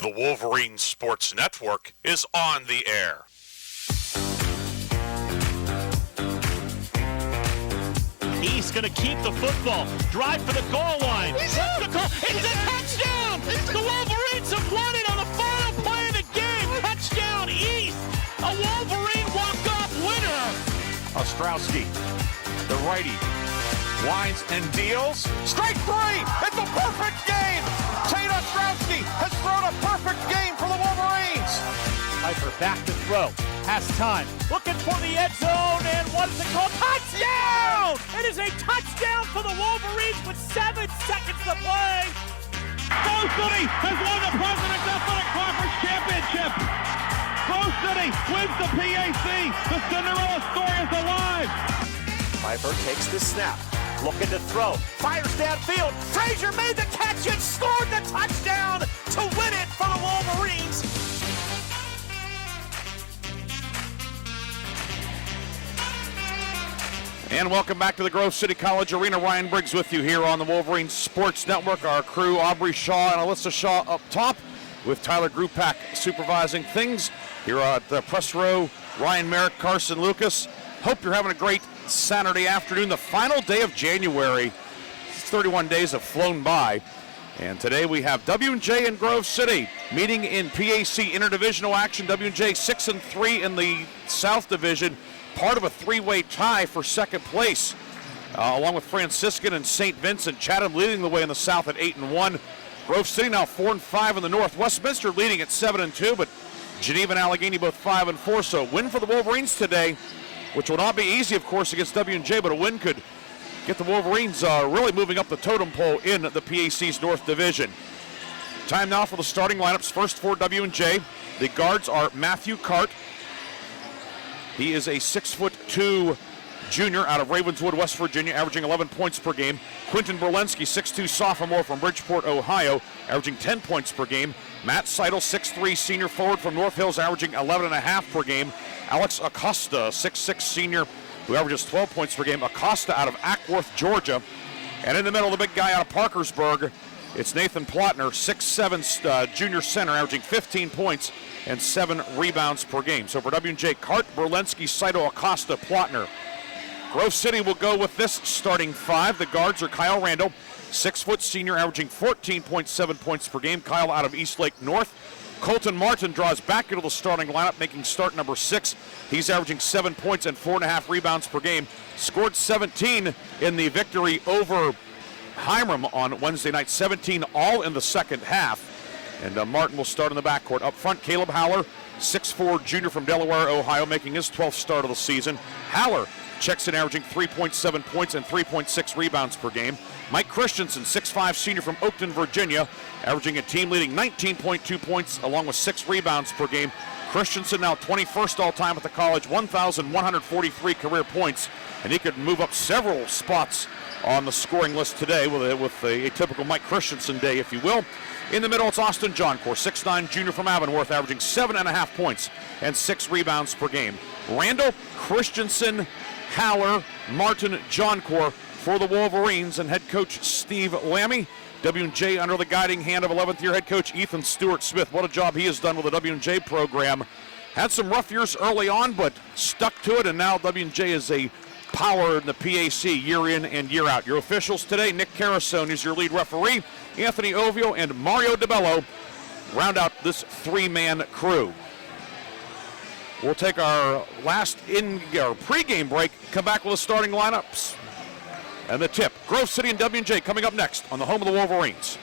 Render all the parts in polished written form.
The Wolverine Sports Network is on the air. He's going to keep the football. Drive for the goal line. It's a touchdown! The Wolverines have won it on the final play of the game. Touchdown East. A Wolverine walk-off winner. Ostrowski, the righty, winds and deals. Strike three! It's a perfect game! Tate Ostrowski has thrown a perfect game for the Wolverines! Piper back to throw. Has time. Looking for the end zone, and what is it called? Touchdown! It is a touchdown for the Wolverines with 7 seconds to play. Grove City has won the President's Athletic Conference Championship. Grove City wins the PAC. The Cinderella story is alive. Piper takes the snap. Looking to throw. Fires downfield. Frazier made the catch and scored the touchdown to win it for the Wolverines. And welcome back to the Grove City College Arena. Ryan Briggs with you here on the Wolverine Sports Network. Our crew, Aubrey Shaw and Alyssa Shaw up top, with Tyler Grupak supervising things here at the press row. Ryan Merrick, Carson Lucas. Hope you're having a great Saturday afternoon, the final day of January. 31 days have flown by. And today we have W&J and Grove City meeting in PAC interdivisional action. W&J 6-3 in the South Division, part of a three-way tie for second place, along with Franciscan and St. Vincent. Chatham leading the way in the South at 8-1. Grove City now 4-5 in the North. Westminster leading at 7-2, but Geneva and Allegheny both 5-4. So win for the Wolverines today, which will not be easy, of course, against W&J, but a win could get the Wolverines really moving up the totem pole in the PAC's North Division. Time now for the starting lineups. First for W&J, the guards are Matthew Cart. He is a 6'2" junior out of Ravenswood, West Virginia, averaging 11 points per game. Quentin Berlensky, 6'2" sophomore from Bridgeport, Ohio, averaging 10 points per game. Matt Seidel, 6'3" senior forward from North Hills, averaging 11.5 per game. Alex Acosta, 6'6" senior, who averages 12 points per game. Acosta out of Ackworth, Georgia. And in the middle, the big guy out of Parkersburg, it's Nathan Plotner, 6'7" junior center, averaging 15 points and 7 rebounds per game. So for W&J, Cart, Berlensky, Seidel, Acosta, Plotner. Grove City will go with this starting five. The guards are Kyle Randall, 6' senior, averaging 14.7 points per game. Kyle out of Eastlake North. Colton Martin draws back into the starting lineup, making start number 6. He's averaging 7 points and 4.5 rebounds per game. Scored 17 in the victory over Hiram on Wednesday night, 17 all in the second half. And Martin will start in the backcourt. Up front, Caleb Haller, 6'4" junior from Delaware, Ohio, making his 12th start of the season. Haller checks in, averaging 3.7 points and 3.6 rebounds per game. Mike Christensen, 6'5" senior from Oakton, Virginia, averaging a team-leading 19.2 points along with 6 rebounds per game. Christensen now 21st all-time at the college, 1,143 career points, and he could move up several spots on the scoring list today with a typical Mike Christensen day, if you will. In the middle, it's Austin Johncore, 6'9" junior from Avonworth, averaging 7.5 points and 6 rebounds per game. Randall, Christensen, Haller, Martin, Johncore for the Wolverines, and head coach Steve Lammy. W&J under the guiding hand of 11th year head coach Ethan Stewart-Smith. What a job he has done with the W&J program. Had some rough years early on, but stuck to it, and now W&J is a power in the PAC year in and year out. Your officials today, Nick Carasone is your lead referee. Anthony Ovio and Mario DeBello round out this 3-man crew. We'll take our last pregame break, come back with the starting lineups and the tip. Grove City and W&J coming up next on the home of the Wolverines.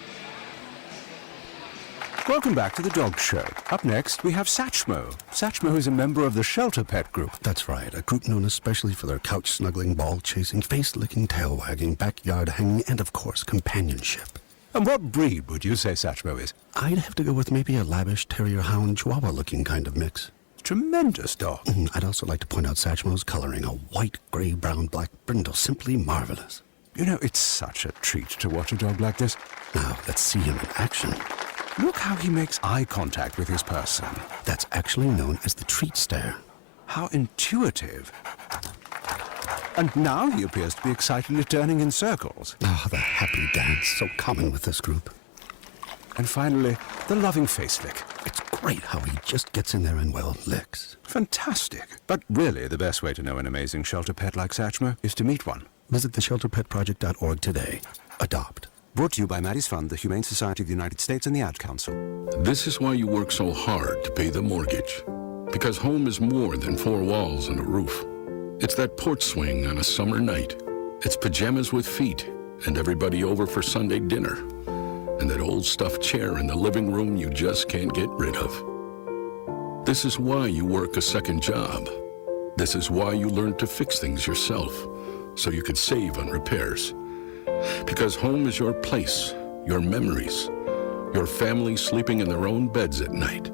Welcome back to the Dog Show. Up next, we have Satchmo. Satchmo is a member of the Shelter Pet Group. That's right, a group known especially for their couch-snuggling, ball-chasing, face-licking, tail-wagging, backyard-hanging, and, of course, companionship. And what breed would you say Satchmo is? I'd have to go with maybe a lavish terrier-hound chihuahua-looking kind of mix. Tremendous dog. I'd also like to point out Satchmo's coloring, a white, gray, brown, black brindle, simply marvelous. You know, it's such a treat to watch a dog like this. Now, let's see him in action. Look how he makes eye contact with his person. That's actually known as the treat stare. How intuitive. And now he appears to be excitedly turning in circles. Ah, the happy dance, so common with this group. And finally, the loving face lick. It's great how he just gets in there and, well, licks. Fantastic. But really, the best way to know an amazing shelter pet like Satchmo is to meet one. Visit theshelterpetproject.org today. Adopt. Brought to you by Maddie's Fund, the Humane Society of the United States, and the Ad Council. This is why you work so hard to pay the mortgage. Because home is more than 4 walls and a roof. It's that porch swing on a summer night. It's pajamas with feet and everybody over for Sunday dinner. And that old stuffed chair in the living room you just can't get rid of. This is why you work a second job. This is why you learn to fix things yourself, so you could save on repairs. Because home is your place, your memories, your family sleeping in their own beds at night.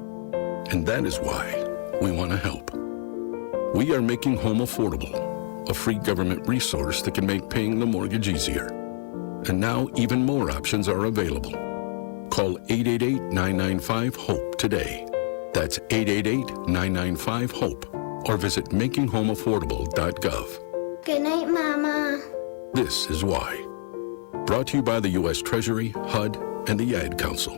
And that is why we want to help. We are making home affordable, a free government resource that can make paying the mortgage easier. And now even more options are available. Call 888-995-HOPE today. That's 888-995-HOPE. Or visit makinghomeaffordable.gov. Good night, Mama. This is why. Brought to you by the U.S. Treasury, HUD, and the Ad Council.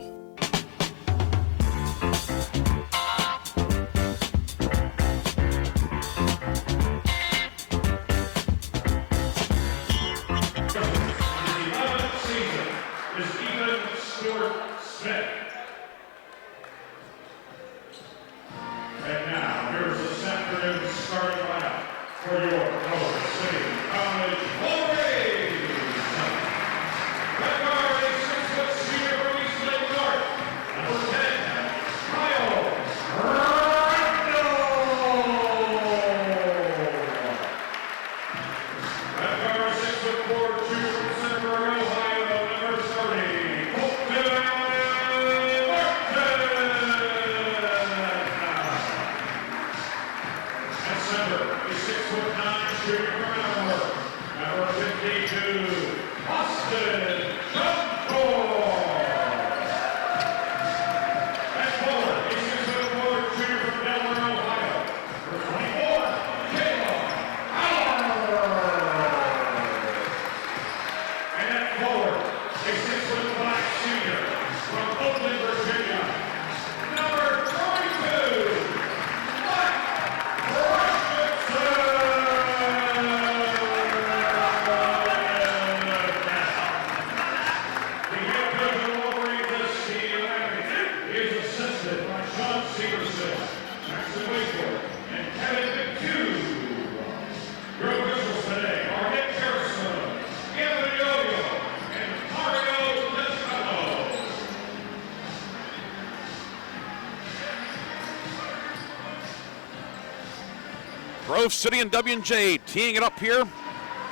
Grove City and W&J teeing it up here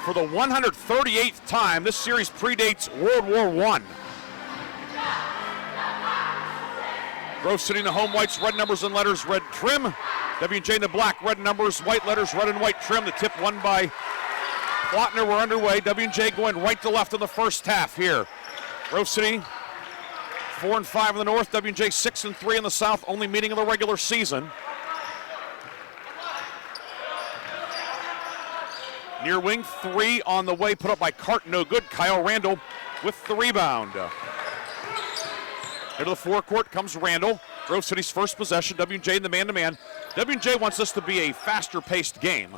for the 138th time. This series predates World War I. Grove City in the home whites, red numbers and letters, red trim. W&J in the black, red numbers, white letters, red and white trim. The tip won by Plotner. We're underway. W&J going right to left in the first half here. Grove City 4-5 in the north, W&J 6-3 in the south, only meeting in the regular season. Near wing, 3 on the way, put up by Cart, no good. Kyle Randall with the rebound. Into the forecourt comes Randall. Grove City's first possession, W&J in the man-to-man. W&J wants this to be a faster-paced game.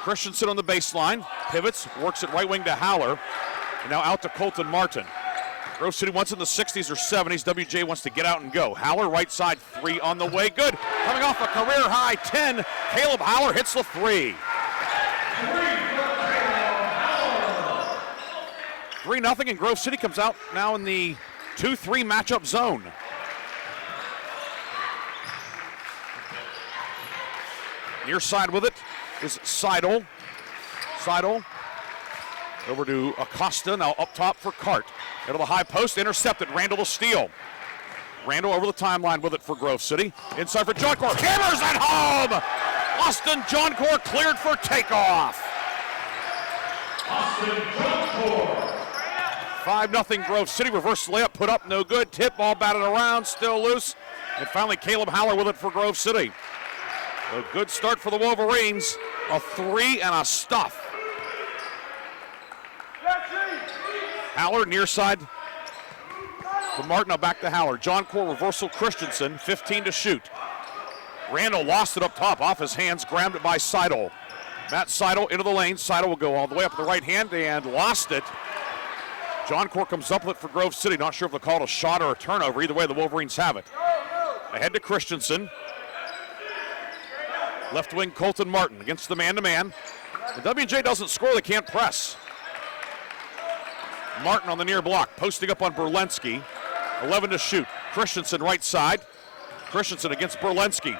Christensen on the baseline, pivots, works it right wing to Howler, and now out to Colton Martin. Grove City wants in the 60s or 70s. W&J wants to get out and go. Howler, right side, 3 on the way, good. Coming off a career-high 10, Caleb Howler hits the 3. 3-0, and Grove City comes out now in the 2-3 matchup zone. Near side with it is Seidel. Seidel over to Acosta, now up top for Cart. Into the high post, intercepted, Randall to steal. Randall over the timeline with it for Grove City. Inside for Johncourt, hammers at home! Austin Johncourt cleared for takeoff. Austin Johncourt. 5-0 Grove City, reverse layup, put up, no good. Tip ball batted around, still loose. And finally Caleb Howler with it for Grove City. A good start for the Wolverines. A 3 and a stuff. From Martin, now back to Howard. John Core reversal Christensen, 15 to shoot. Randall lost it up top, off his hands, grabbed it by Seidel. Matt Seidel into the lane. Seidel will go all the way up with the right hand and lost it. John Core comes up with it for Grove City. Not sure if they'll call it a shot or a turnover. Either way, the Wolverines have it. Ahead to Christensen. Left wing Colton Martin against the man-to-man. The WJ doesn't score, they can't press. Martin on the near block, posting up on Berlinski. 11 to shoot. Christensen right side. Christensen against Berlinski.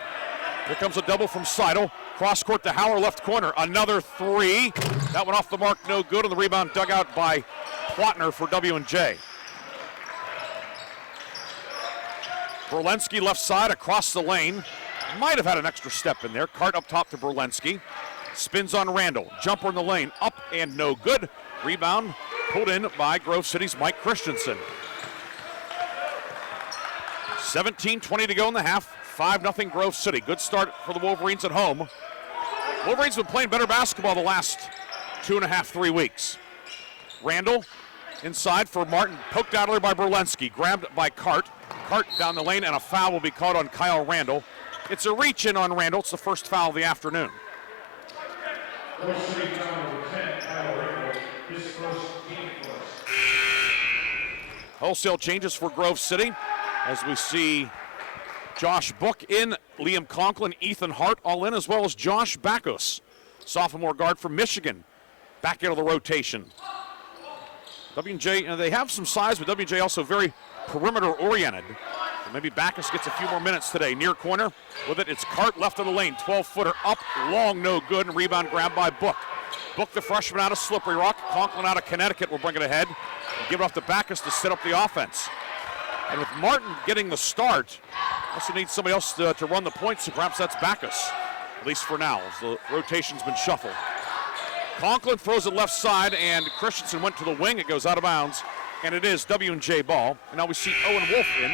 Here comes a double from Seidel. Cross court to Howard, left corner. Another three. That one off the mark, no good. On the rebound dug out by Plotner for W&J. Berlinski left side across the lane. Might have had an extra step in there. Cart up top to Berlinski. Spins on Randall. Jumper in the lane. Up and no good. Rebound pulled in by Grove City's Mike Christensen. 17:20 to go in the half. 5-0 Grove City. Good start for the Wolverines at home. Wolverines have been playing better basketball the last 2.5, 3 weeks. Randall inside for Martin. Poked out earlier by Berlinski. Grabbed by Cart. Cart down the lane, and a foul will be called on Kyle Randall. It's a reach in on Randall. It's the first foul of the afternoon. Wholesale changes for Grove City as we see Josh Book in, Liam Conklin, Ethan Hart all in, as well as Josh Backus, sophomore guard from Michigan, back into the rotation. W&J, they have some size, but W&J also very perimeter oriented. And maybe Backus gets a few more minutes today. Near corner with it, it's Cart left of the lane, 12-footer up, long, no good, and rebound grabbed by Book. Book, the freshman out of Slippery Rock. Conklin out of Connecticut will bring it ahead and give it off to Backus to set up the offense. And with Martin getting the start, also needs somebody else to run the points, so perhaps that's Backus, at least for now, as the rotation's been shuffled. Conklin throws it left side, and Christensen went to the wing. It goes out of bounds, and it is W&J ball. And now we see Owen Wolf in,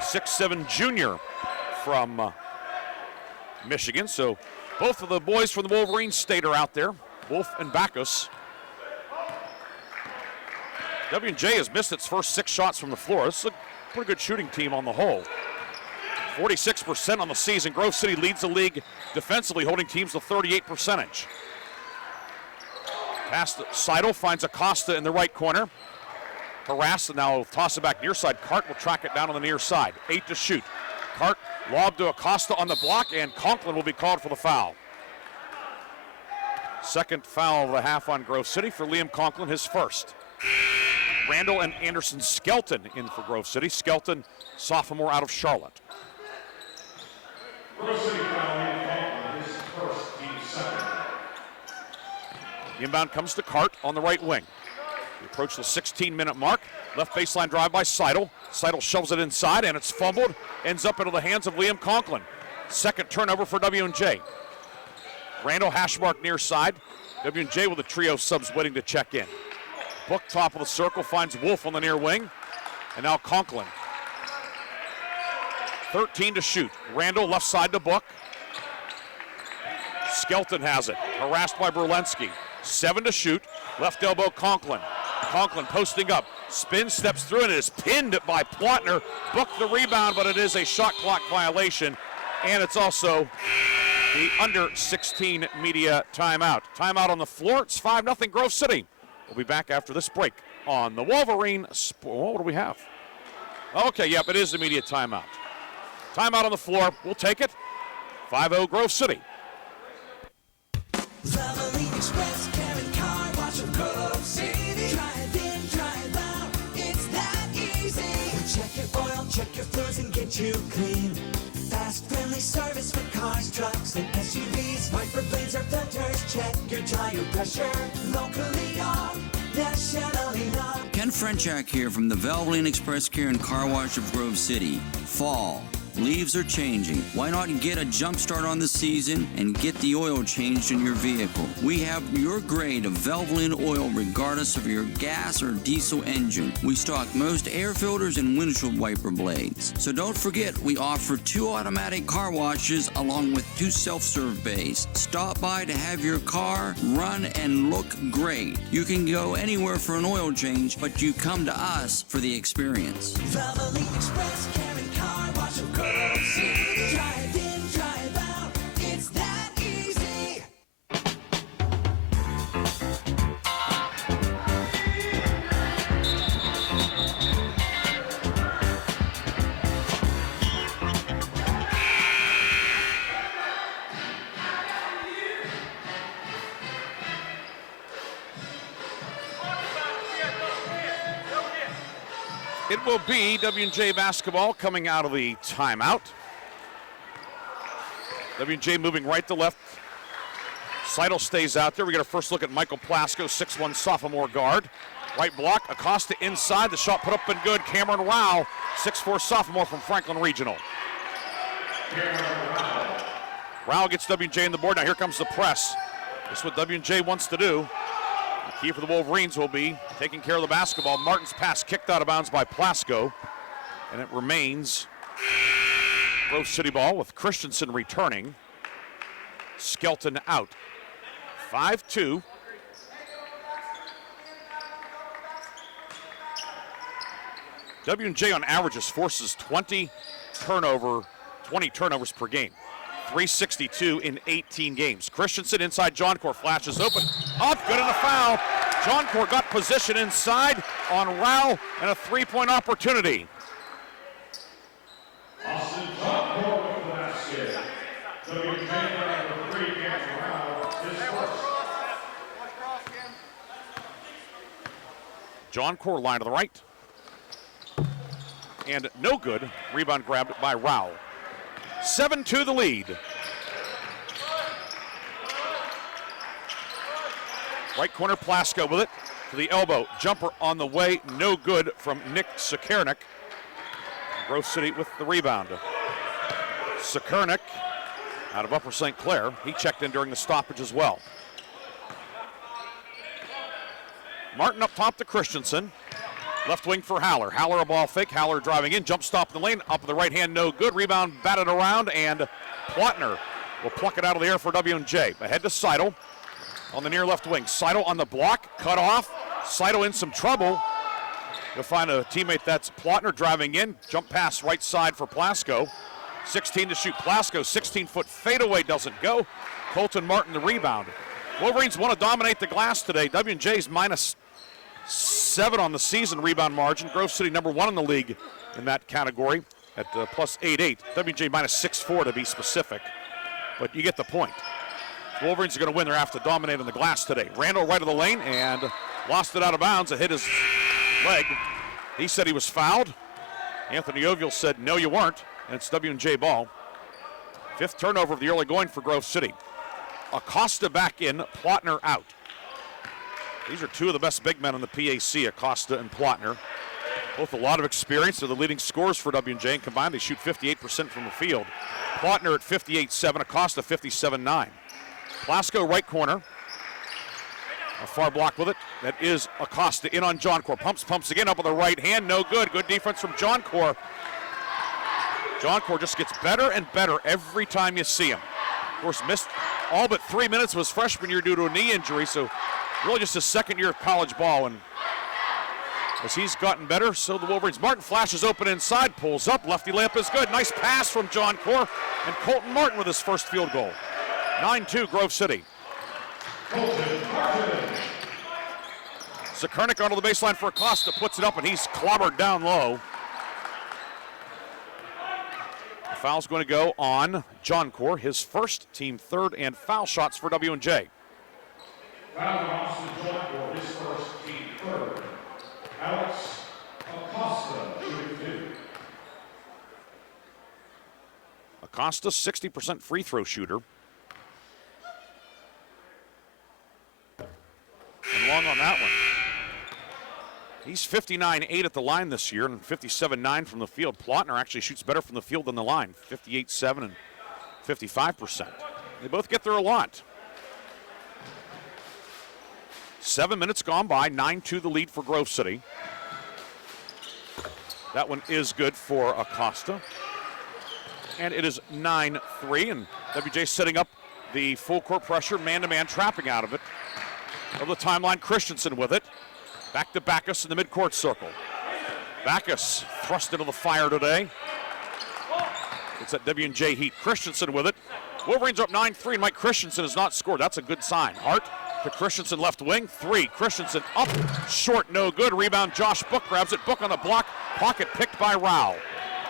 6'7" junior from Michigan. So both of the boys from the Wolverines State are out there, Wolf and Backus. W&J has missed its first 6 shots from the floor. This is a pretty good shooting team on the whole. 46% on the season. Grove City leads the league defensively, holding teams to 38%. Pass to Seidel, finds Acosta in the right corner. Harassed, and now toss it back near side. Cart will track it down on the near side. 8 to shoot. Cart lob to Acosta on the block, and Conklin will be called for the foul. Second foul of the half on Grove City for Liam Conklin, his first. Randall and Anderson Skelton in for Grove City. Skelton, sophomore out of Charlotte. Grove City foul, his first, team second. The inbound comes to Cart on the right wing. We approach the 16-minute mark. Left baseline drive by Seidel. Seidel shoves it inside, and it's fumbled. Ends up into the hands of Liam Conklin. Second turnover for W&J. Randall hash mark near side. W&J with a trio of subs waiting to check in. Book top of the circle finds Wolf on the near wing. And now Conklin. 13 to shoot. Randall left side to Book. Skelton has it. Harassed by Berlinski. 7 to shoot. Left elbow Conklin. Conklin posting up. Spin, steps through, and it is pinned by Plotner. Book the rebound, but it is a shot clock violation. And it's also the under 16 media timeout. Timeout on the floor. It's 5-0 Grove City. We'll be back after this break on the Wolverine Sport. What do we have? Okay, yep, it is the media timeout. Timeout on the floor. We'll take it. 5-0 Grove City. Valvoline Express, Karen Car Wash of Grove City. Drive in, drive out, it's that easy. We'll check your oil, check your fluids, and get you clean. Fast, friendly service for cars, trucks, and SUVs. Wiper blades or filters, check your tire pressure. Locally owned, nationally known. Ken Frenchak here from the Valvoline Express Care and Car Wash of Grove City. Fall. Leaves are changing. Why not get a jump start on the season and get the oil changed in your vehicle? We have your grade of Valvoline oil regardless of your gas or diesel engine. We stock most air filters and windshield wiper blades. So don't forget, we offer 2 automatic car washes along with 2 self-serve bays. Stop by to have your car run and look great. You can go anywhere for an oil change, but you come to us for the experience. Valvoline Express, Karen Car Wash of Grove City. Drive in, drive out, it's that easy. It will be W&J basketball coming out of the timeout. W&J moving right to left. Seidel stays out there. We get a first look at Michael Plasko, 6'1" sophomore guard. Right block, Acosta inside. The shot put up and good. Cameron Rao, 6'4" sophomore from Franklin Regional. Rao gets W&J in the board. Now here comes the press. This is what W&J wants to do. The key for the Wolverines will be taking care of the basketball. Martin's pass kicked out of bounds by Plasko, and it remains Grove City ball with Christensen returning. Skelton out. 5-2. W&J on averages forces 20 turnovers per game. 362 in 18 games. Christensen inside Johncore, flashes open. Up, good and a foul. Johncore got position inside on Rao and a 3-point opportunity. Austin Johncore with the basket. W&J number 3, Cameron Rao, his first. Johncore line to the right. And no good. Rebound grabbed by Rao. 7-2 the lead. Right corner, Plasko with it to the elbow. Jumper on the way, no good from Nick Sekernik. Grove City with the rebound. Sekernik out of Upper St. Clair. He checked in during the stoppage as well. Martin up top to Christensen. Left wing for Haller. Haller a ball fake. Haller driving in. Jump stop in the lane. Up with the right hand, no good. Rebound batted around, and Plotner will pluck it out of the air for W&J. Ahead to Seidel on the near left wing. Seidel on the block. Cut off. Seidel in some trouble. You'll find a teammate, that's Plotner, driving in. Jump pass right side for Plasko. 16 to shoot. Plasko, 16-foot fadeaway doesn't go. Colton Martin the rebound. Wolverines want to dominate the glass today. W&J's -7 on the season rebound margin. Grove City number 1 in the league in that category at plus 8-8. W&J -6-4 to be specific, but you get the point. The Wolverines are going to win. They're after dominating the glass today. Randall right of the lane and lost it out of bounds. It hit his leg. He said he was fouled. Anthony Oviel said, no, you weren't, and it's W&J ball. 5th turnover of the early going for Grove City. Acosta back in, Plotner out. These are two of the best big men in the PAC, Acosta and Plotner. Both a lot of experience. They're the leading scorers for W&J, and combined they shoot 58% from the field. Plotner at 58.7, Acosta 57.9. Plasko right corner. A far block with it. That is Acosta in on Johncore. Pumps again up with the right hand. No good. Good defense from Johncore. Johncore just gets better and better every time you see him. Of course, missed all but 3 minutes of his freshman year due to a knee injury, so really just his second year of college ball, and as he's gotten better, so the Wolverines. Martin flashes open inside, pulls up, lefty layup is good. Nice pass from Johncore, and Colton Martin with his first field goal. 9-2 Grove City. Sekernik onto the baseline for Acosta, puts it up, and he's clobbered down low. The foul's going to go on Johncore, his first, team third, and foul shots for W&J. Foul on Austin Johncore, his first, team third. Alex Acosta, shooting 2. Acosta, 60% free throw shooter. And long on that one. He's 59-8 at the line this year and 57-9 from the field. Plotner actually shoots better from the field than the line, 58-7 and 55%. They both get there a lot. 7 minutes gone by, 9-2 the lead for Grove City. That one is good for Acosta. And it is 9-3, and WJ setting up the full court pressure, man-to-man trapping out of it. Over the timeline, Christensen with it. Back to Backus in the midcourt circle. Backus thrust into the fire today. It's at W&J Heat. Christensen with it. Wolverines are up 9-3, and Mike Christensen has not scored. That's a good sign. Hart to Christensen, left wing, 3. Christensen up, short, no good. Rebound, Josh Book grabs it. Book on the block, pocket picked by Rao.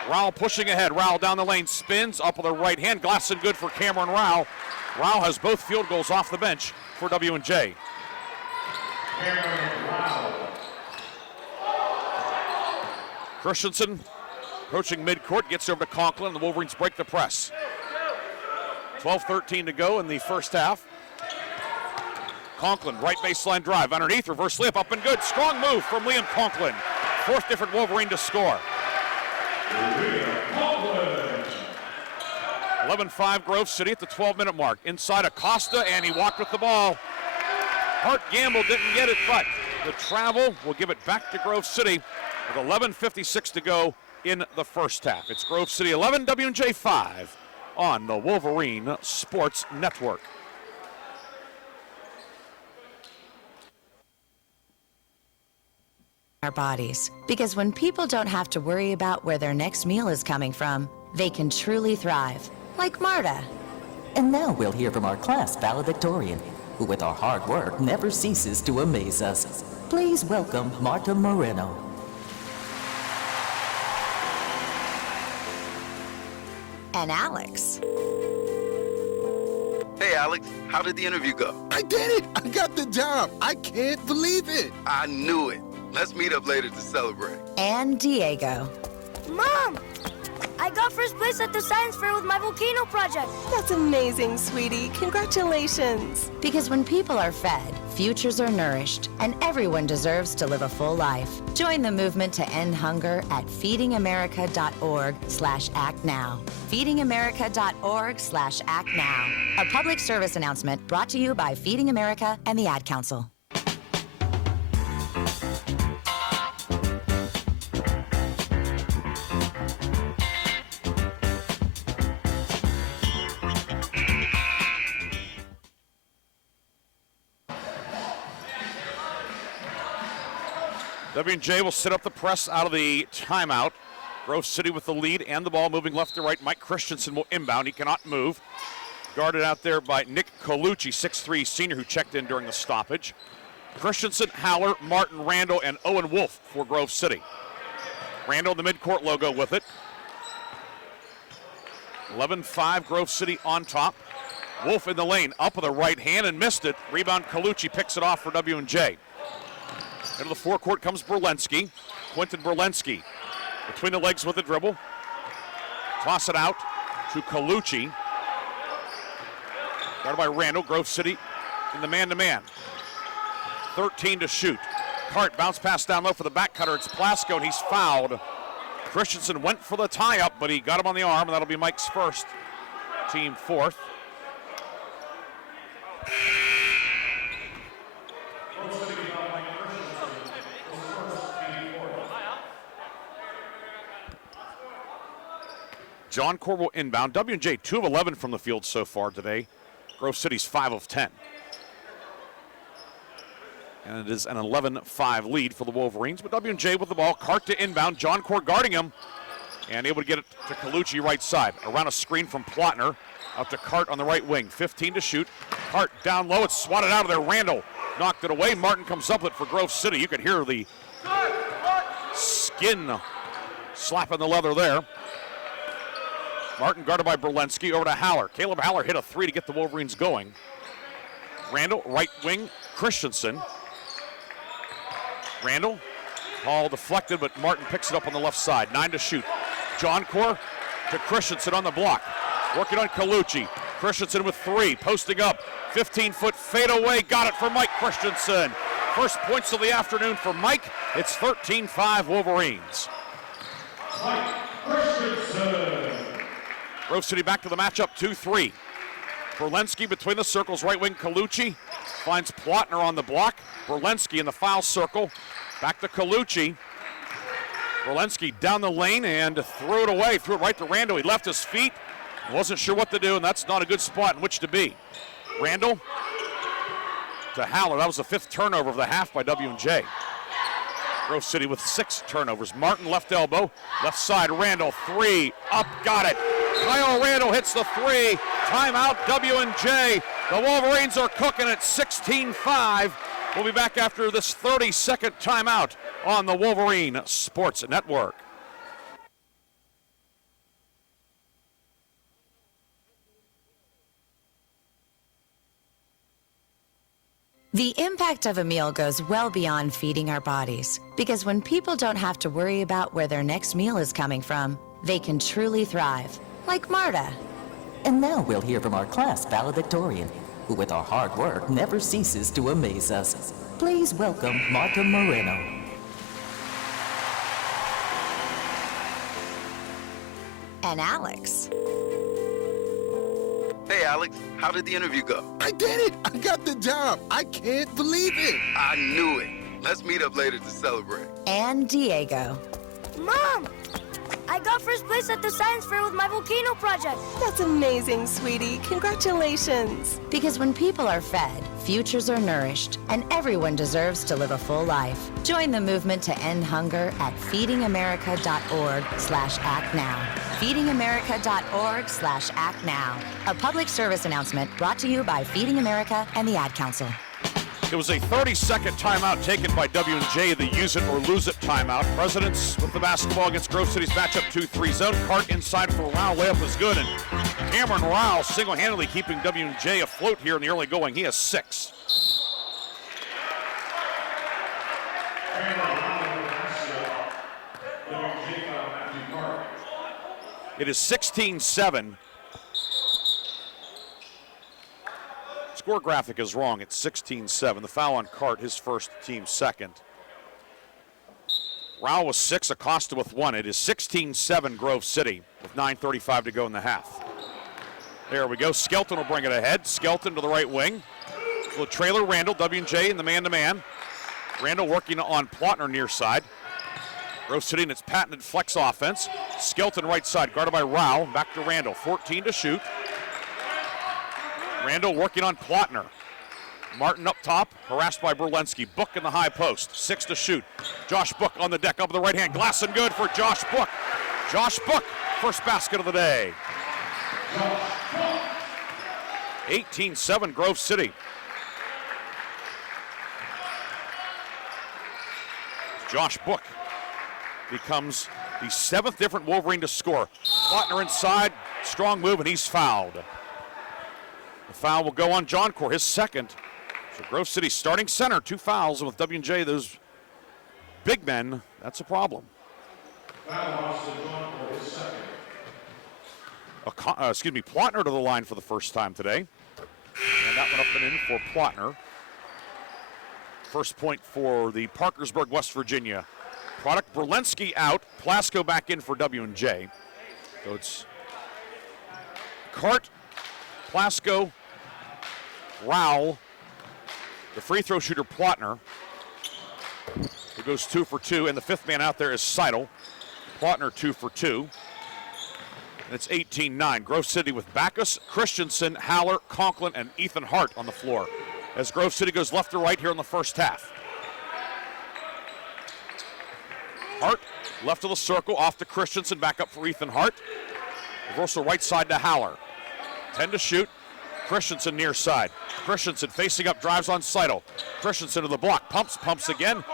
Rao pushing ahead. Rao down the lane, spins up with the right hand. Glass and good for Cameron Rao. Rao has both field goals off the bench for W&J. Christensen approaching midcourt, gets over to Conklin. The Wolverines break the press. 12-13 to go in the first half. Conklin, right baseline drive, underneath, reverse layup, up and good. Strong move from Liam Conklin. Fourth different Wolverine to score. 11-5 Grove City at the 12-minute mark. Inside Acosta, and he walked with the ball. Hart Gamble didn't get it, but the travel will give it back to Grove City with 11:56 to go in the first half. It's Grove City 11, W&J 5 on the Wolverine Sports Network. Our bodies. Because when people don't have to worry about where their next meal is coming from, they can truly thrive. Like Marta. And now we'll hear from our class valedictorian, who with our hard work never ceases to amaze us. Please welcome Marta Moreno. And Alex. Hey Alex, how did the interview go? I did it! I got the job! I can't believe it! I knew it. Let's meet up later to celebrate. And Diego. Mom! I got first place at the science fair with my volcano project. That's amazing, sweetie. Congratulations. Because when people are fed, futures are nourished, and everyone deserves to live a full life. Join the movement to end hunger at feedingamerica.org/actnow. feedingamerica.org/actnow. A public service announcement brought to you by Feeding America and the Ad Council. W&J will set up the press out of the timeout. Grove City with the lead and the ball moving left to right. Mike Christensen will inbound. He cannot move. Guarded out there by Nick Colucci, 6'3 senior, who checked in during the stoppage. Christensen, Haller, Martin, Randall, and Owen Wolf for Grove City. Randall, the midcourt logo with it. 11-5 Grove City on top. Wolf in the lane, up with the right hand and missed it. Rebound, Colucci picks it off for W&J. Into the forecourt comes Berlenski. Quentin Berlenski between the legs with the dribble. Toss it out to Colucci. Guarded by Randall. Grove City in the man-to-man. 13 to shoot. Hart bounce pass down low for the back cutter. It's Plasko, and he's fouled. Christensen went for the tie-up, but he got him on the arm, and that'll be Mike's first. Team fourth. John Corbell inbound. W&J 2 of 11 from the field so far today. Grove City's 5 of 10. And it is an 11-5 lead for the Wolverines. But W&J with the ball. Cart to inbound. John Core guarding him. And able to get it to Colucci right side. Around a screen from Plotner. Up to Cart on the right wing. 15 to shoot. Cart down low. It's swatted out of there. Randall knocked it away. Martin comes up with it for Grove City. You could hear the skin slapping the leather there. Martin guarded by Berlenski. Over to Haller. Caleb Haller hit a three to get the Wolverines going. Randall, right wing, Christensen. Randall, ball deflected, but Martin picks it up on the left side. 9 to shoot. John Core to Christensen on the block. Working on Colucci. Christensen with 3, posting up. 15-foot fadeaway, got it for Mike Christensen. First points of the afternoon for Mike. It's 13-5 Wolverines. Grove City back to the matchup, 2-3. Berlenski between the circles, right wing Colucci finds Plotner on the block. Berlenski in the foul circle, back to Colucci. Berlenski down the lane and threw it away, threw it right to Randall. He left his feet, wasn't sure what to do, and that's not a good spot in which to be. Randall to Haller. That was the 5th turnover of the half by W&J. Grove City with 6 turnovers. Martin left elbow, left side, Randall, 3, up, got it. Kyle Randall hits the 3, timeout W&J. The Wolverines are cooking at 16-5. We'll be back after this 30-second timeout on the Wolverine Sports Network. The impact of a meal goes well beyond feeding our bodies, because when people don't have to worry about where their next meal is coming from, they can truly thrive, like Marta. And now we'll hear from our class valedictorian, who with our hard work never ceases to amaze us. Please welcome Marta Moreno. And Alex. Hey, Alex, how did the interview go? I did it! I got the job! I can't believe it! I knew it. Let's meet up later to celebrate. And Diego. Mom! I got first place at the science fair with my volcano project. That's amazing, sweetie. Congratulations. Because when people are fed, futures are nourished, and everyone deserves to live a full life. Join the movement to end hunger at feedingamerica.org/actnow. feedingamerica.org/actnow. A public service announcement brought to you by Feeding America and the Ad Council. It was a 30-second timeout taken by W&J, the use it or lose it timeout. Presidents with the basketball against Grove City's matchup 2-3 zone. Cart inside for Rao. Layup was good, and Cameron Rao single-handedly keeping W&J afloat here in the early going. He has 6. It is 16-7. Score graphic is wrong. It's 16-7. The foul on Cart, his first, team second. Rao with 6, Acosta with 1. It is 16-7 Grove City with 9:35 to go in the half. There we go. Skelton will bring it ahead. Skelton to the right wing. So trailer Randall, W&J in the man-to-man. Randall working on Plotner near side. Grove City in its patented flex offense. Skelton right side, guarded by Rao. Back to Randall, 14 to shoot. Randall working on Plotner. Martin up top, harassed by Berlenski. Book in the high post, 6 to shoot. Josh Book on the deck, up with the right hand. Glass and good for Josh Book. Josh Book, first basket of the day. 18-7 Grove City. Josh Book becomes the 7th different Wolverine to score. Plotner inside, strong move, and he's fouled. The foul will go on John Core, his second. So Grove City starting center, 2 fouls, and with W&J, those big men, that's a problem. Plotner to the line for the first time today. And that one up and in for Plotner. First point for the Parkersburg, West Virginia product. Berlenski out, Plasko back in for W&J. So it's Cart, Plasko, Rowell, the free throw shooter Plotner, who goes 2 for 2, and the 5th man out there is Seidel. Plotner 2 for 2. And it's 18-9. Grove City with Backus, Christensen, Haller, Conklin, and Ethan Hart on the floor as Grove City goes left to right here in the first half. Hart left of the circle, off to Christensen, back up for Ethan Hart. Reversal right side to Haller. 10 to shoot. Christensen near side. Christensen facing up, drives on Seidel. Christensen to the block, pumps again.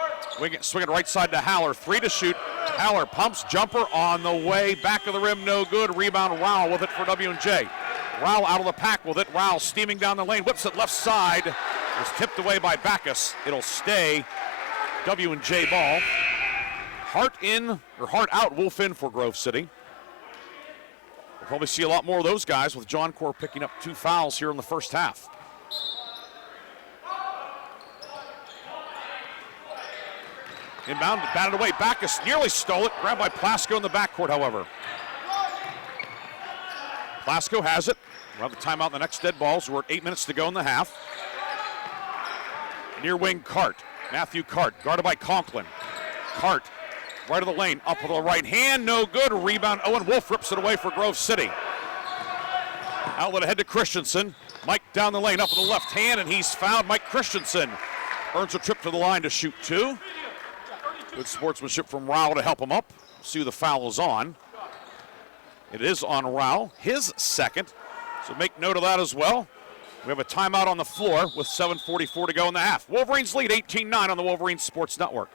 Swinging right side to Haller, 3 to shoot. Haller pumps, jumper on the way, back of the rim, no good. Rebound, Rowell with it for W&J. Rowell out of the pack with it. Rowell steaming down the lane, whips it left side. Was tipped away by Backus. It'll stay W&J ball. Hart out, Wolf in for Grove City. We'll probably see a lot more of those guys with John Core picking up 2 fouls here in the first half. Inbound, batted away. Backus nearly stole it. Grabbed by Plasko in the backcourt, however. Plasko has it. We'll have a timeout in the next dead balls. We're at 8 minutes to go in the half. Near wing, Cart. Matthew Cart, guarded by Conklin. Cart, right of the lane, up with the right hand, no good. Rebound, Owen Wolf rips it away for Grove City. Outlet ahead to Christensen. Mike down the lane, up with the left hand, and he's fouled. Mike Christensen earns a trip to the line to shoot two. Good sportsmanship from Rao to help him up. See who the foul is on. It is on Rao, his second. So make note of that as well. We have a timeout on the floor with 7:44 to go in the half. Wolverines lead 18-9 on the Wolverines Sports Network.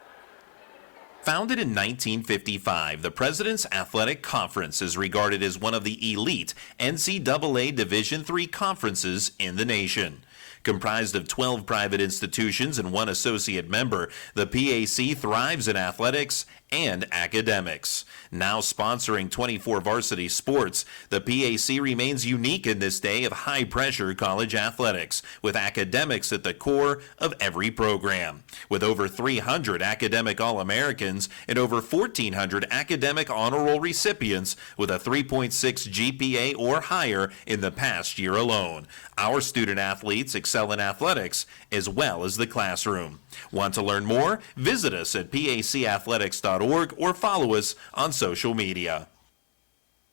Founded in 1955, the President's Athletic Conference is regarded as one of the elite NCAA Division III conferences in the nation. Comprised of 12 private institutions and one associate member, the PAC thrives in athletics and academics. Now sponsoring 24 varsity sports, the PAC remains unique in this day of high-pressure college athletics, with academics at the core of every program. With over 300 academic All-Americans and over 1,400 academic honor roll recipients with a 3.6 GPA or higher in the past year alone. Our student athletes excel in athletics as well as the classroom. Want to learn more? Visit us at pacathletics.org or follow us on social media.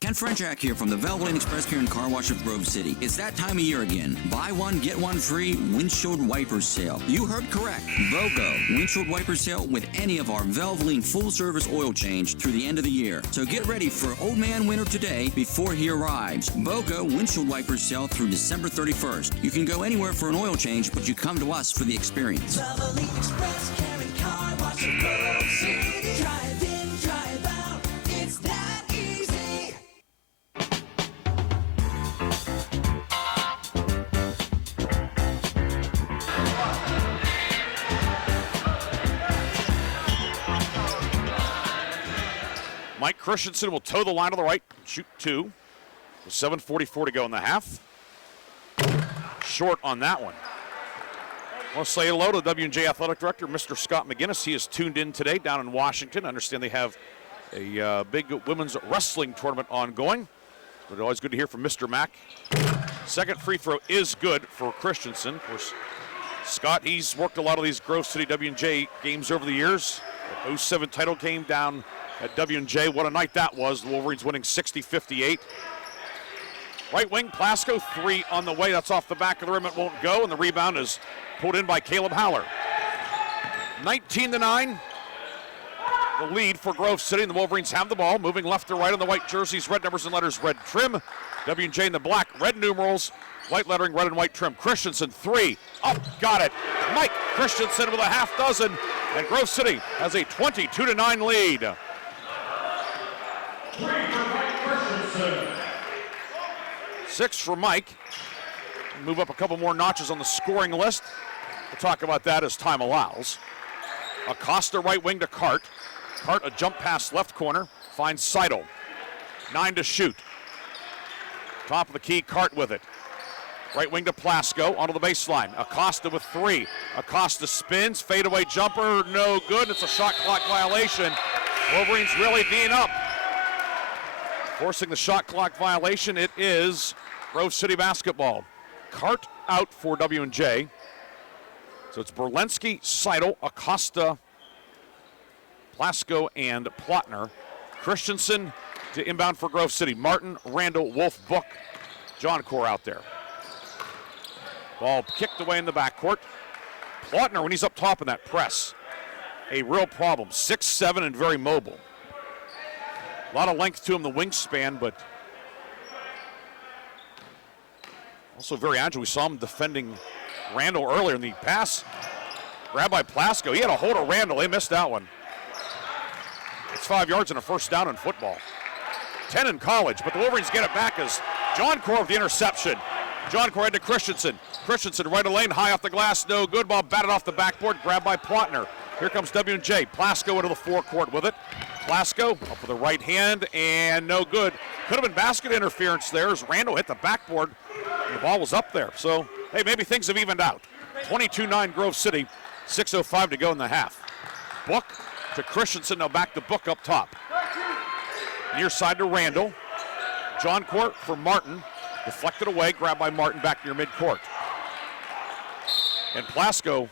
Ken Frenchak here from the Valvoline Express Care and Car Wash of Grove City. It's that time of year again. Buy one, get one free windshield wiper sale. You heard correct. VOCO windshield wiper sale with any of our Valvoline full-service oil change through the end of the year. So get ready for Old Man Winter today before he arrives. VOCO windshield wiper sale through December 31st. You can go anywhere for an oil change, but you come to us for the experience. Valvoline Express Care and Car Wash of Grove City. Drive in, drive out. It's that easy. Mike Christensen will toe the line to the right, shoot two. With 7:44 to go in the half. Short on that one. I want to say hello to the W&J Athletic Director, Mr. Scott McGinnis. He is tuned in today down in Washington. I understand they have a big women's wrestling tournament ongoing. But always good to hear from Mr. Mack. Second free throw is good for Christensen. Of course, Scott, he's worked a lot of these Grove City W&J games over the years. The 07 title game down at W&J. What a night that was. The Wolverines winning 60-58. Right wing, Plasko, three on the way. That's off the back of the rim. It won't go, and the rebound is pulled in by Caleb Howler. 19-9. The lead for Grove City, and the Wolverines have the ball. Moving left to right on the white jerseys, red numbers and letters, red trim. W&J in the black, red numerals, white lettering, red and white trim. Christensen, three, up, got it. Mike Christensen with a half dozen, and Grove City has a 22-9 lead. Six for Mike. Move up a couple more notches on the scoring list. We'll talk about that as time allows. Acosta right wing to Cart. Cart a jump pass left corner. Finds Seidel. 9 to shoot. Top of the key, Cart with it. Right wing to Plasko onto the baseline. Acosta with three. Acosta spins, fadeaway jumper, no good. It's a shot clock violation. Wolverines really D'ing up. Forcing the shot clock violation, it is Grove City basketball. Cart out for W&J. So it's Berlinski, Seidel, Acosta, Plasko, and Plotner. Christensen to inbound for Grove City. Martin, Randall, Wolf, Book, John Core out there. Ball kicked away in the backcourt. Plotner, when he's up top in that press, a real problem. 6'7" and very mobile. A lot of length to him, the wingspan, but also very agile. We saw him defending Randall earlier in the pass. Grabbed by Plasko. He had a hold of Randall. They missed that one. It's 5 yards and a first down in football. 10 in college, but the Wolverines get it back as John Core with the interception. John Core to Christensen. Christensen right of lane, high off the glass, no good. Ball batted off the backboard, grabbed by Plotner. Here comes W&J. Plasko into the forecourt with it. Plasko up with the right hand, and no good. Could have been basket interference there as Randall hit the backboard, and the ball was up there. So, hey, maybe things have evened out. 22-9 Grove City, 6:05 to go in the half. Book to Christensen, now back to Book up top. Near side to Randall. John Court for Martin. Deflected away, grabbed by Martin back near midcourt. And Plasko,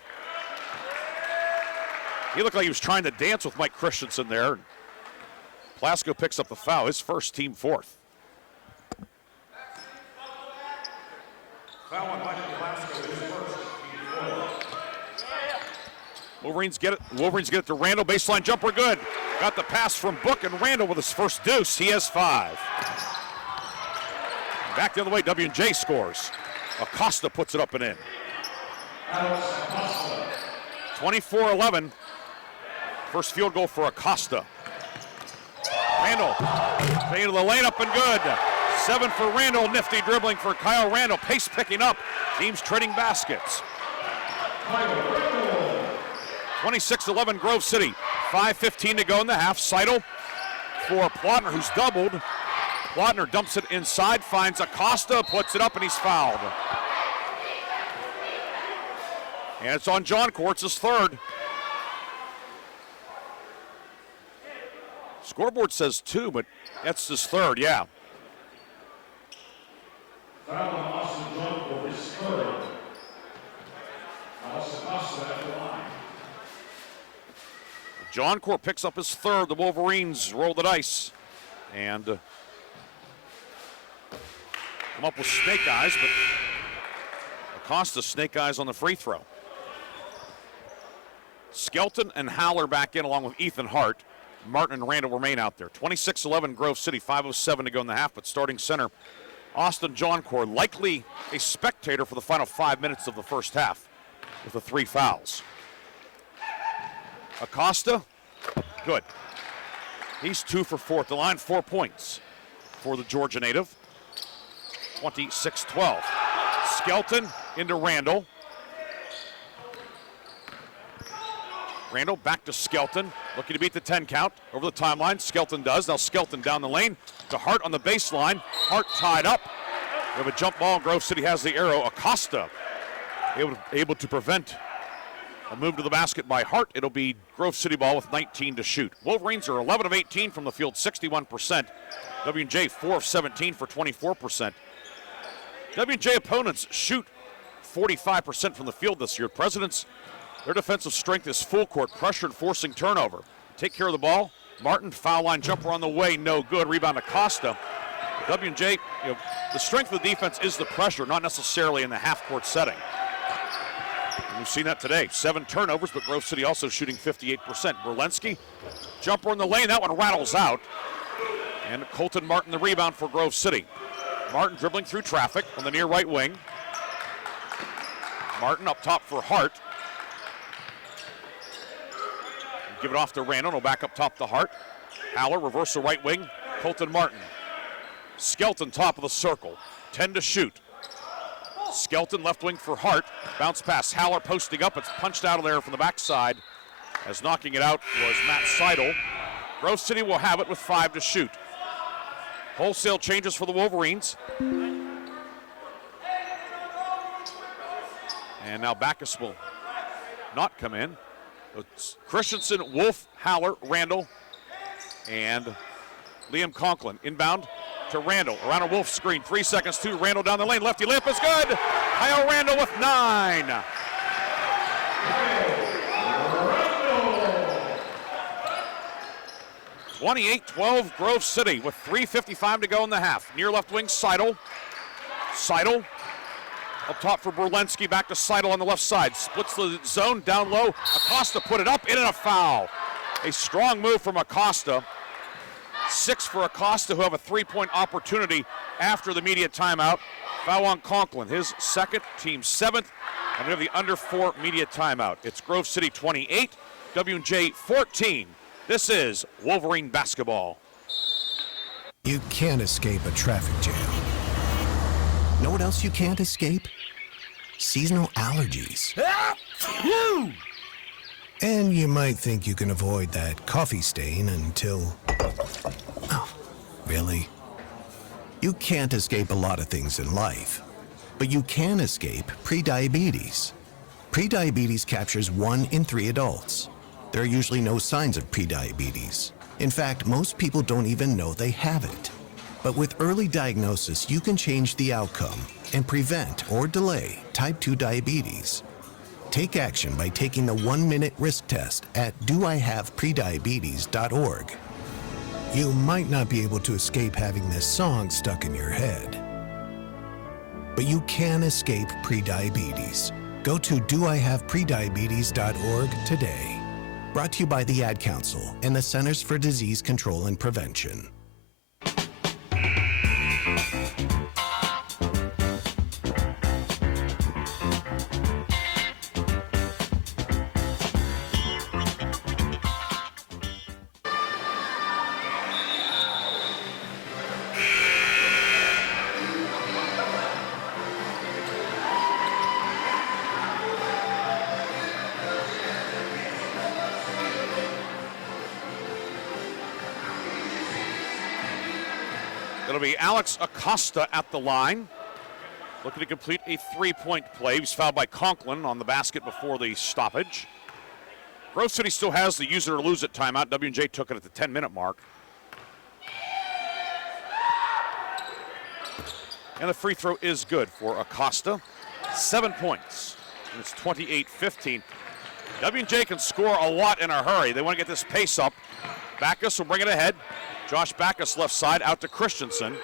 he looked like he was trying to dance with Mike Christensen there. Plasko picks up the foul, his first, team fourth. Foul on Mike Plasko, his first, team fourth. Wolverines get it to Randall, baseline jumper good. Got the pass from Book, and Randall with his first deuce, he has 5. Back the other way, W&J scores. Acosta puts it up and in. 24-11. First field goal for Acosta. Randall, into the lane, up and good. 7 for Randall, nifty dribbling for Kyle Randall. Pace picking up, teams trading baskets. 26-11 Grove City. 5:15 to go in the half. Seidel for Plotner, who's doubled. Plotner dumps it inside, finds Acosta, puts it up, and he's fouled. And it's on John Courts, his third. Scoreboard says 2, but that's his third, yeah. Foul on Austin John Court, his third. Acosta at the line. John Court picks up his third. The Wolverines roll the dice and come up with snake eyes, but Acosta snake eyes on the free throw. Skelton and Howler back in along with Ethan Hart. Martin and Randall remain out there. 26-11 Grove City, 5:07 to go in the half, but starting center Austin John Court, likely a spectator for the final 5 minutes of the first half with the 3 fouls. Acosta, good. He's 2 for 4 at the line, 4 points for the Georgia native. 26-12. Skelton into Randall. Randall back to Skelton, looking to beat the 10 count over the timeline. Skelton does. Now Skelton down the lane to Hart on the baseline. Hart tied up. We have a jump ball. Grove City has the arrow. Acosta able to prevent a move to the basket by Hart. It'll be Grove City ball with 19 to shoot. Wolverines are 11 of 18 from the field, 61%. W&J 4 of 17 for 24%. W&J opponents shoot 45% from the field this year. Presidents, their defensive strength is full court pressure and forcing turnover. Take care of the ball. Martin, foul line jumper on the way, no good. Rebound Acosta. W&J, the strength of the defense is the pressure, not necessarily in the half-court setting. And we've seen that today. 7 turnovers, but Grove City also shooting 58%. Berlinski, jumper in the lane. That one rattles out. And Colton Martin, the rebound for Grove City. Martin dribbling through traffic on the near right wing. Martin up top for Hart. Give it off to Randall. No, back up top to Hart. Haller, reversal right wing. Colton Martin. Skelton, top of the circle. 10 to shoot. Skelton, left wing for Hart. Bounce pass. Haller posting up. It's punched out of there from the backside. As knocking it out was Matt Seidel. Grove City will have it with 5 to shoot. Wholesale changes for the Wolverines. And now Backus will not come in. It's Christensen, Wolf, Haller, Randall, and Liam Conklin. Inbound to Randall. Around a Wolf screen. 3 seconds to Randall down the lane. Lefty layup is good. Kyle Randall with 9. 28-12 Grove City with 3:55 to go in the half. Near left wing, Seidel. Seidel up top for Berlinski, back to Seidel on the left side. Splits the zone down low. Acosta put it up, in and a foul. A strong move from Acosta. 6 for Acosta, who have a 3-point opportunity after the media timeout. Foul on Conklin, his second, team 7th, and we have the under 4 media timeout. It's Grove City 28, W&J 14. This is Wolverine basketball. You can't escape a traffic jam. Know what else you can't escape? Seasonal allergies. And you might think you can avoid that coffee stain until... Oh, really? You can't escape a lot of things in life, but you can escape prediabetes. Prediabetes captures 1 in 3 adults. there are usually no signs of prediabetes. In fact, most people don't even know they have it. But with early diagnosis, you can change the outcome and prevent or delay type 2 diabetes. Take action by taking the 1-minute risk test at doihaveprediabetes.org. You might not be able to escape having this song stuck in your head, but you can escape prediabetes. Go to doihaveprediabetes.org today. Brought to you by the Ad Council and the Centers for Disease Control and Prevention. It'll be Alex Acosta at the line, looking to complete a 3-point play. He was fouled by Conklin on the basket before the stoppage. Grove City still has the use it or lose it timeout. W&J took it at the 10-minute mark. And the free throw is good for Acosta. 7 points, and it's 28-15. W&J can score a lot in a hurry. They want to get this pace up. Backus will bring it ahead. Josh Backus left side out to Christensen.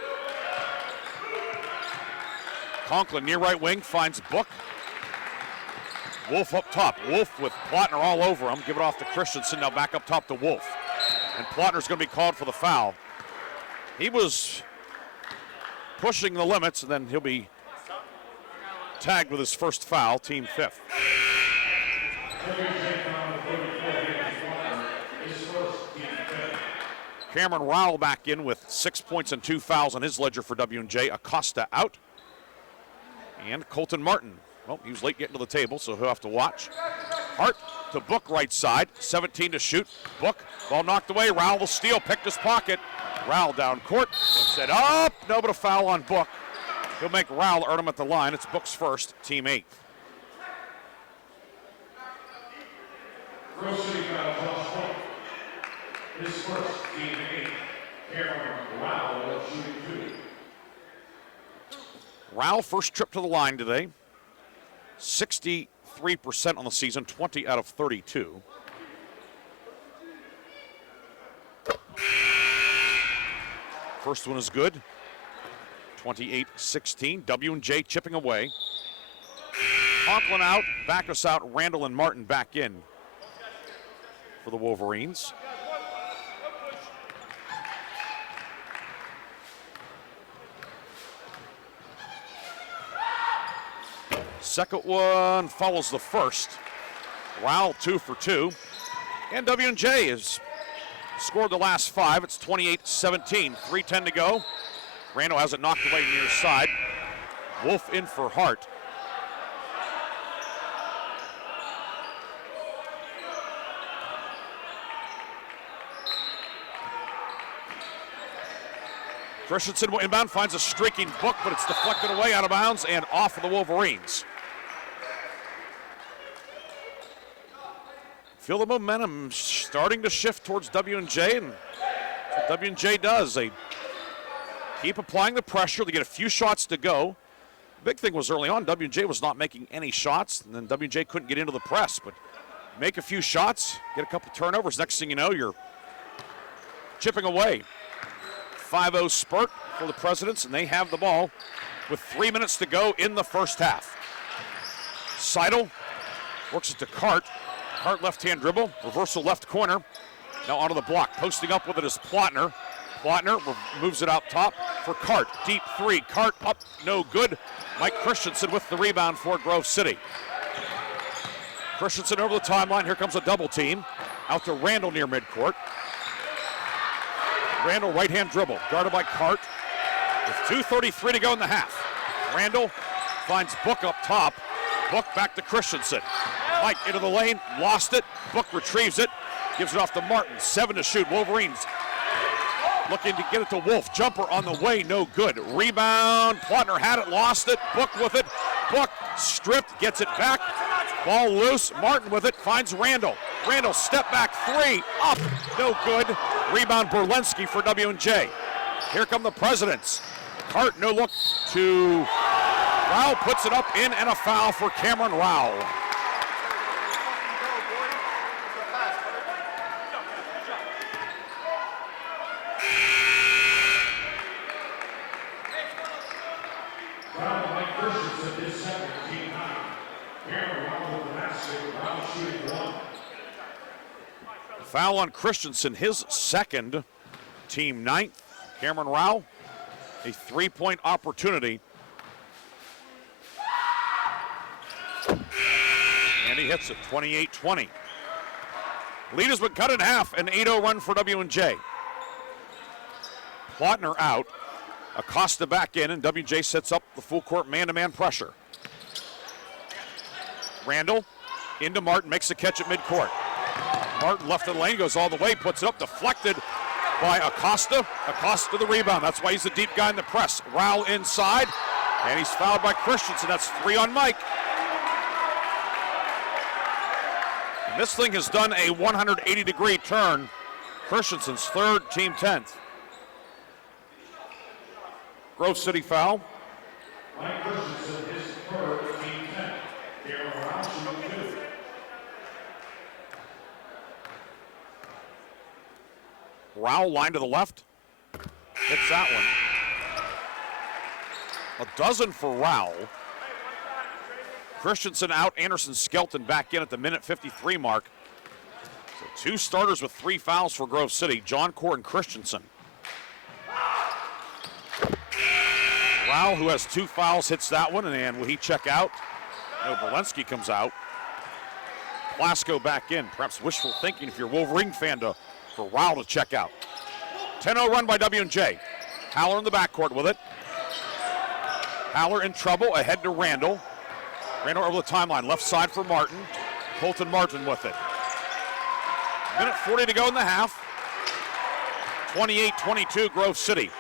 Conklin near right wing finds Book. Wolf up top. Wolf with Plotner all over him. Give it off to Christensen. Now back up top to Wolf. And Plotner's going to be called for the foul. He was pushing the limits, and then he'll be tagged with his first foul, team 5th. Cameron Rowell back in with 6 points and 2 fouls on his ledger for W&J. Acosta out. And Colton Martin. Well, he was late getting to the table, so he'll have to watch. Hart to Book right side. 17 to shoot. Book, ball knocked away. Rowell will steal, picked his pocket. Rowell down court. Lifts it up. No, but a foul on Book. He'll make Rowell earn him at the line. It's Book's first, team 8th. Grove City foul, Josh Book. His first, team 8. Cameron Rowell shooting 2. Rowell first trip to the line today. 63% on the season, 20 out of 32. First one is good. 28-16. W&J chipping away. Conklin out, Backus out, Randall and Martin back in for the Wolverines. Second one follows the first. Rowell 2 for 2. And W&J has scored the last 5. It's 28-17. 3:10 to go. Randall has it knocked away near side. Wolf in for Hart. Christensen will inbound, finds a streaking Book, but it's deflected away out of bounds and off of the Wolverines. Feel the momentum starting to shift towards W&J, and that's what W&J does. They keep applying the pressure. They get a few shots to go. The big thing was early on, W&J was not making any shots, and then W&J couldn't get into the press, but make a few shots, get a couple turnovers. Next thing you know, you're chipping away. 5-0 spurt for the Presidents, and they have the ball with 3 minutes to go in the first half. Seidel works it to Cart. Cart left-hand dribble, reversal left corner. Now onto the block. Posting up with it is Plotner. Plotner moves it out top for Cart. Deep three. Cart up, no good. Mike Christensen with the rebound for Grove City. Christensen over the timeline. Here comes a double team. Out to Randall near midcourt. Randall right-hand dribble, guarded by Cart. With 2:33 to go in the half. Randall finds Book up top. Book back to Christensen. Mike into the lane, lost it. Book retrieves it, gives it off to Martin. 7 to shoot. Wolverines looking to get it to Wolf. Jumper on the way, no good. Rebound, Plotner had it, lost it. Book with it. Book stripped, gets it back. Ball loose, Martin with it, finds Randall. Randall, step back three, up, no good. Rebound Berlinski for W&J. Here come the Presidents. Hart, no look to Rao, puts it up in, and a foul for Cameron Rao. Foul on Christensen, his second, team ninth. Cameron Rao, a three-point opportunity. And he hits it, 28-20. Lead has been cut in half, an 8-0 run for W&J. Plotner out, Acosta back in, and W&J sets up the full court man-to-man pressure. Randall into Martin, makes the catch at midcourt. Martin left of the lane, goes all the way, puts it up, deflected by Acosta. Acosta the rebound, that's why he's the deep guy in the press. Rao inside, and he's fouled by Christensen. That's 3 on Mike. And this thing has done a 180-degree turn. Christensen's third, team 10th. Grove City foul. Mike Christensen, his third, team 10th. Cameron Rao, shooting 2. Rao, line to the left, hits that one. A dozen for Rao. Christensen out, Anderson Skelton back in at the minute 53 mark. So 2 starters with 3 fouls for Grove City, John Core and Christensen. Rao, who has 2 fouls, hits that one, and will he check out? No, Berlinski comes out. Plasko back in, perhaps wishful thinking if you're a Wolverine fan for Rao to check out. 10-0 run by W&J. Haller in the backcourt with it. Haller in trouble, ahead to Randall. Randall over the timeline, left side for Martin. Colton Martin with it. Minute 40 to go in the half. 28-22 Grove City.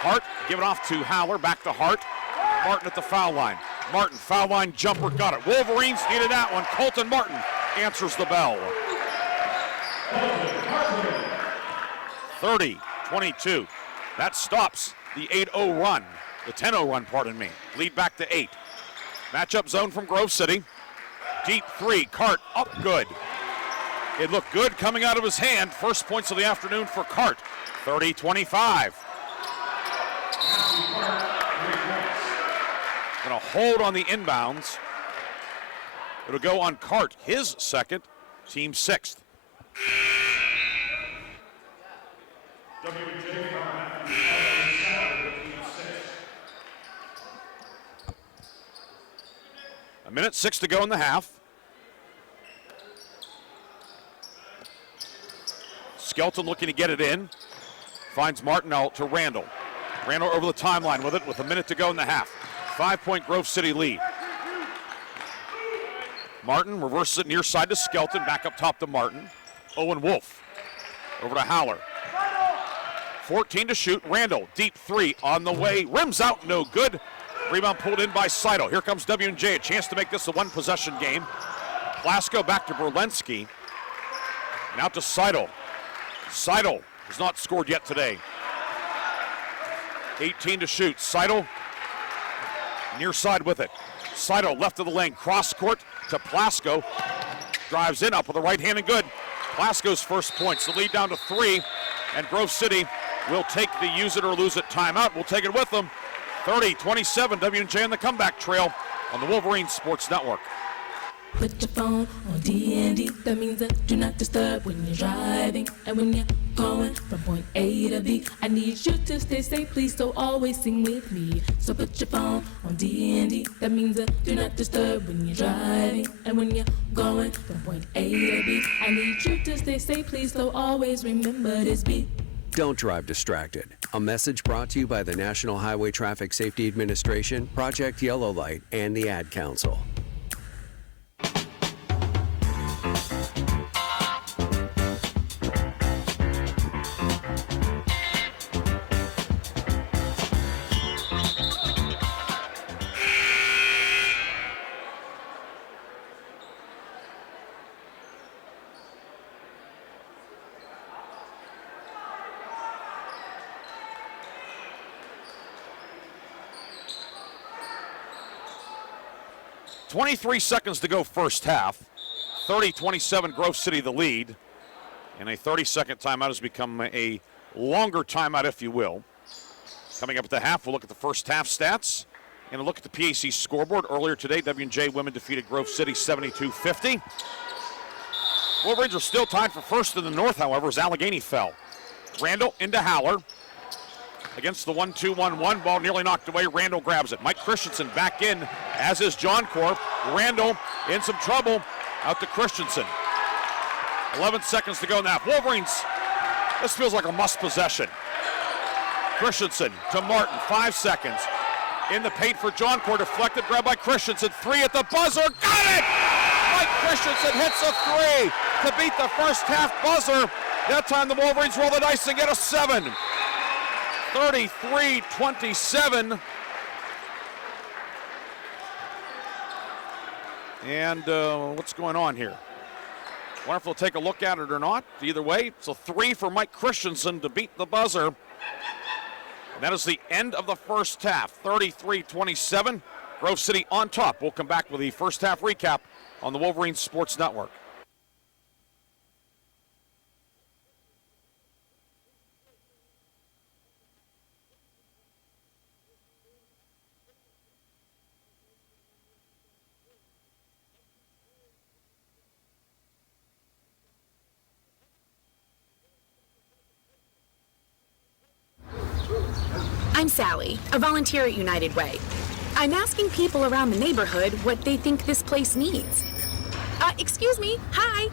Hart give it off to Haller, back to Hart. Martin at the foul line. Martin, foul line jumper, got it. Wolverines needed that one. Colton Martin answers the bell. 30-22. That stops the 8-0 run, the 10-0 run, pardon me. Lead back to 8. Matchup zone from Grove City. Deep 3, Cart up good. It looked good coming out of his hand. First points of the afternoon for Cart. 30-25. Gonna hold on the inbounds. It'll go on Cart, his second, team 6th. A minute 6 to go in the half. Skelton looking to get it in. Finds Martin out to Randall. Randall over the timeline with it with a minute to go in the half. 5-point Grove City lead. Martin reverses it near side to Skelton, back up top to Martin. Owen Wolf over to Haller. 14 to shoot. Randall, deep 3 on the way. Rims out, no good. Rebound pulled in by Saito. Here comes W&J, a chance to make this a 1-possession game. Plasko back to Berlinski. Now to Saito. Saito has not scored yet today. 18 to shoot. Saito near side with it. Saito left of the lane, cross court to Plasko. Drives in, up with the right hand and good. Plasko's first points. The lead down to 3, and Grove City will take the use it or lose it timeout. We'll take it with them. 30-27, W&J on the comeback trail on the Wolverine Sports Network. Put your phone on D&D, that means that do not disturb when you're driving. And when you're going from point A to B, I need you to stay safe, please, so always sing with me. So put your phone on D&D, that means that do not disturb when you're driving. And when you're going from point A to B, I need you to stay safe, please, so always remember this beat. Don't drive distracted. A message brought to you by the National Highway Traffic Safety Administration, Project Yellow Light, and the Ad Council. 23 seconds to go first half. 30-27, Grove City the lead. And a 30-second timeout has become a longer timeout, if you will. Coming up at the half, we'll look at the first half stats and a look at the PAC scoreboard. Earlier today, W&J women defeated Grove City 72-50. Wolverines are still tied for first in the north, however, as Allegheny fell. Randall into Howler. Against the 1-2-1-1, ball nearly knocked away. Randall grabs it. Mike Christensen back in, as is John Corp. Randall in some trouble. Out to Christensen. 11 seconds to go now. Wolverines, this feels like a must possession. Christensen to Martin, 5 seconds. In the paint for John Corp, deflected, grabbed by Christensen. 3 at the buzzer, got it! Mike Christensen hits a 3 to beat the first half buzzer. That time the Wolverines roll the dice and get a 7. 33-27. And what's going on here? Wonder if they'll take a look at it or not. Either way, it's a 3 for Mike Christensen to beat the buzzer. And that is the end of the first half. 33-27. Grove City on top. We'll come back with the first half recap on the Wolverines Sports Network. I'm Sally, a volunteer at United Way. I'm asking people around the neighborhood what they think this place needs. Excuse me, hi.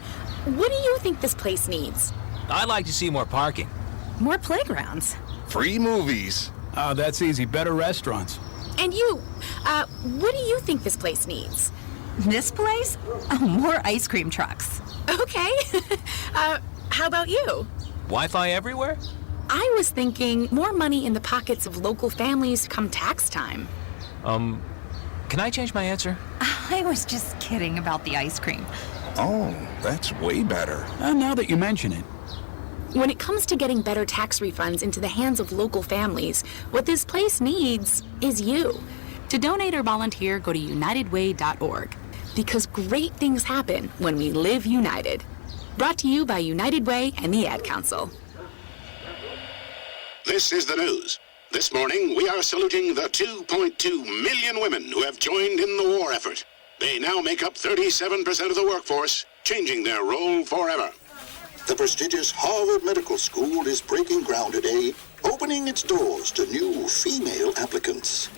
What do you think this place needs? I'd like to see more parking. More playgrounds. Free movies. Oh, that's easy. Better restaurants. And you, what do you think this place needs? This place? Oh, more ice cream trucks. Okay. How about you? Wi-Fi everywhere? I was thinking more money in the pockets of local families come tax time. Can I change my answer? I was just kidding about the ice cream. Oh, that's way better. Now that you mention it. When it comes to getting better tax refunds into the hands of local families, what this place needs is you. To donate or volunteer, go to unitedway.org. Because great things happen when we live united. Brought to you by United Way and the Ad Council. This is the news. This morning, we are saluting the 2.2 million women who have joined in the war effort. They now make up 37% of the workforce, changing their role forever. The prestigious Harvard Medical School is breaking ground today, opening its doors to new female applicants.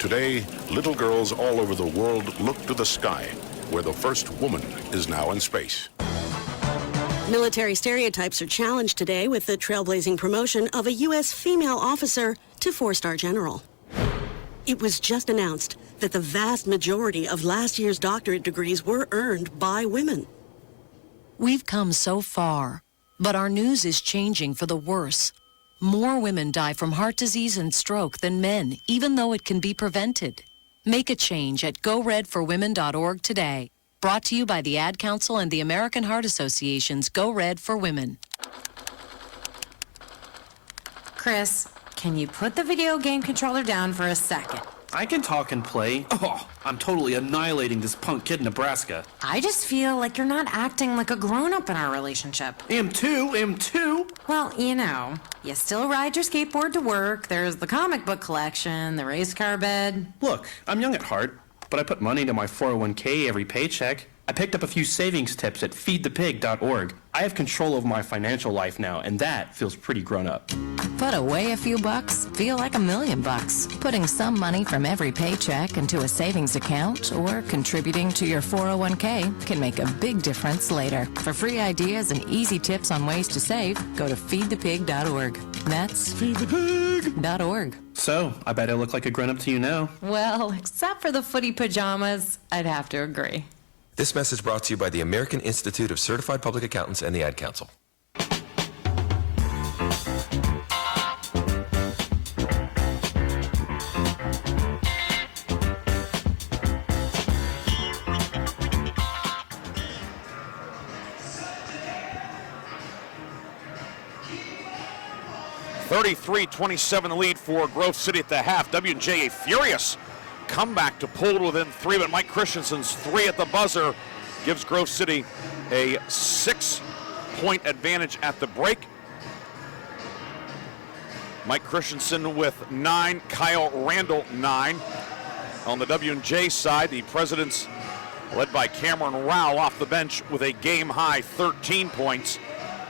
Today, little girls all over the world look to the sky, where the first woman is now in space. Military stereotypes are challenged today with the trailblazing promotion of a U.S. female officer to 4-star general. It was just announced that the vast majority of last year's doctorate degrees were earned by women. We've come so far, but our news is changing for the worse. More women die from heart disease and stroke than men, even though it can be prevented. Make a change at GoRedForWomen.org today. Brought to you by the Ad Council and the American Heart Association's Go Red for Women. Chris, can you put the video game controller down for a second? I can talk and play. Oh, I'm totally annihilating this punk kid in Nebraska. I just feel like you're not acting like a grown-up in our relationship. Am too. Well, you know, you still ride your skateboard to work, there's the comic book collection, the race car bed. Look, I'm young at heart, but I put money into my 401k every paycheck. I picked up a few savings tips at feedthepig.org. I have control over my financial life now, and that feels pretty grown up. Put away a few bucks, feel like $1 million. Putting some money from every paycheck into a savings account or contributing to your 401k can make a big difference later. For free ideas and easy tips on ways to save, go to feedthepig.org. That's feedthepig.org. So, I bet I look like a grown-up to you now. Well, except for the footy pajamas, I'd have to agree. This message brought to you by the American Institute of Certified Public Accountants and the Ad Council. $33-27 lead for Grove City at the half. W&J a furious comeback to pull it within 3, but Mike Christensen's 3 at the buzzer gives Grove City a 6-point advantage at the break. Mike Christensen with 9, Kyle Randall 9. On the W&J side, the Presidents, led by Cameron Rao, off the bench with a game-high 13 points.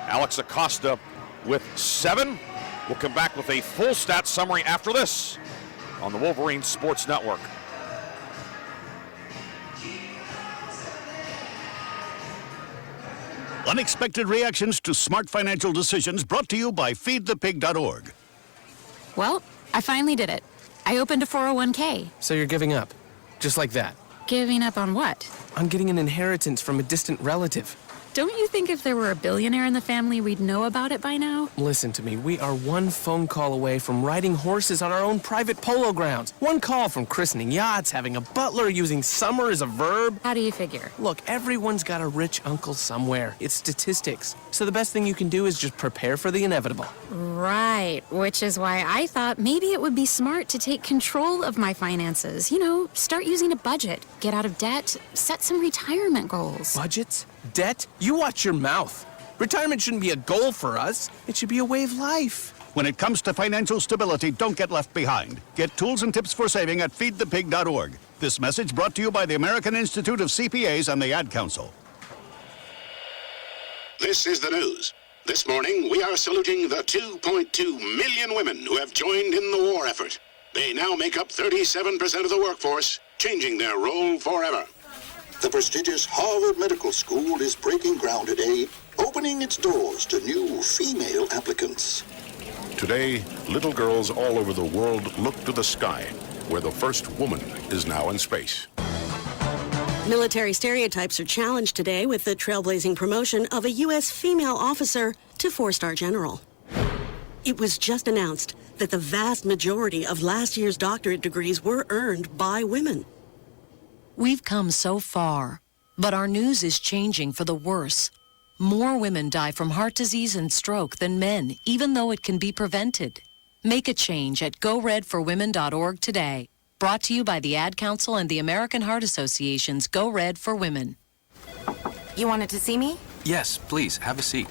Alex Acosta with 7. We'll come back with a full stat summary after this on the Wolverine Sports Network. Unexpected reactions to smart financial decisions brought to you by feedthepig.org. Well, I finally did it. I opened a 401k. So you're giving up? Just like that? Giving up on what? On getting an inheritance from a distant relative. Don't you think if there were a billionaire in the family, we'd know about it by now? Listen to me. We are one phone call away from riding horses on our own private polo grounds. One call from christening yachts, having a butler, using summer as a verb. How do you figure? Look, everyone's got a rich uncle somewhere. It's statistics. So the best thing you can do is just prepare for the inevitable. Right, which is why I thought maybe it would be smart to take control of my finances. You know, start using a budget, get out of debt, set some retirement goals. Budgets? Debt? You watch your mouth. Retirement shouldn't be a goal for us. It should be a way of life. When it comes to financial stability, don't get left behind. Get tools and tips for saving at feedthepig.org. This message brought to you by the American Institute of CPAs and the Ad Council. This is the news. This morning, we are saluting the 2.2 million women who have joined in the war effort. They now make up 37% of the workforce, changing their role forever. The prestigious Harvard Medical School is breaking ground today, opening its doors to new female applicants. Today, little girls all over the world look to the sky, where the first woman is now in space. Military stereotypes are challenged today with the trailblazing promotion of a U.S. female officer to 4-star general. It was just announced that the vast majority of last year's doctorate degrees were earned by women. We've come so far, but our news is changing for the worse. More women die from heart disease and stroke than men, even though it can be prevented. Make a change at GoRedForWomen.org today. Brought to you by the Ad Council and the American Heart Association's Go Red for Women. You wanted to see me? Yes, please, have a seat.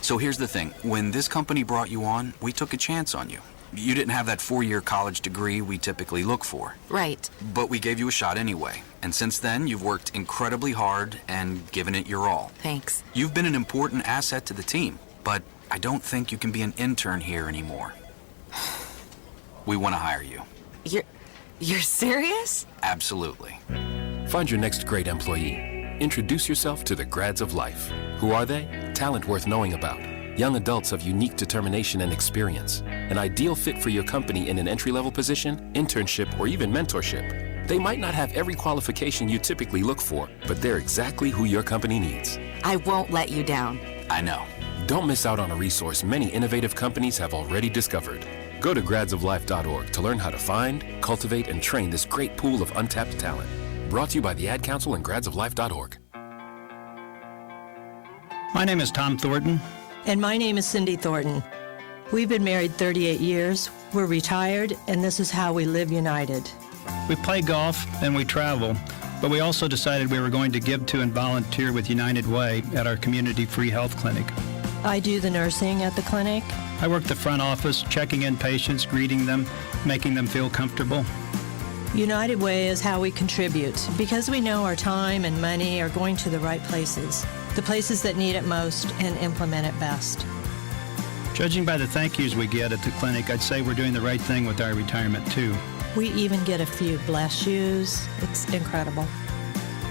So here's the thing. When this company brought you on, we took a chance on you. You didn't have that 4-year college degree we typically look for. Right. But we gave you a shot anyway. And since then, you've worked incredibly hard and given it your all. Thanks. You've been an important asset to the team, but I don't think you can be an intern here anymore. We want to hire you. You're serious? Absolutely. Find your next great employee. Introduce yourself to the Grads of Life. Who are they? Talent worth knowing about. Young adults of unique determination and experience. An ideal fit for your company in an entry-level position, internship, or even mentorship. They might not have every qualification you typically look for, but they're exactly who your company needs. I won't let you down. I know. Don't miss out on a resource many innovative companies have already discovered. Go to gradsoflife.org to learn how to find, cultivate, and train this great pool of untapped talent. Brought to you by the Ad Council and gradsoflife.org. My name is Tom Thornton. And my name is Cindy Thornton. We've been married 38 years, we're retired, and this is how we live united. We play golf and we travel, but we also decided we were going to give to and volunteer with United Way at our community free health clinic. I do the nursing at the clinic. I work the front office, checking in patients, greeting them, making them feel comfortable. United Way is how we contribute, because we know our time and money are going to the right places, the places that need it most and implement it best. Judging by the thank yous we get at the clinic, I'd say we're doing the right thing with our retirement too. We even get a few bless yous. It's incredible.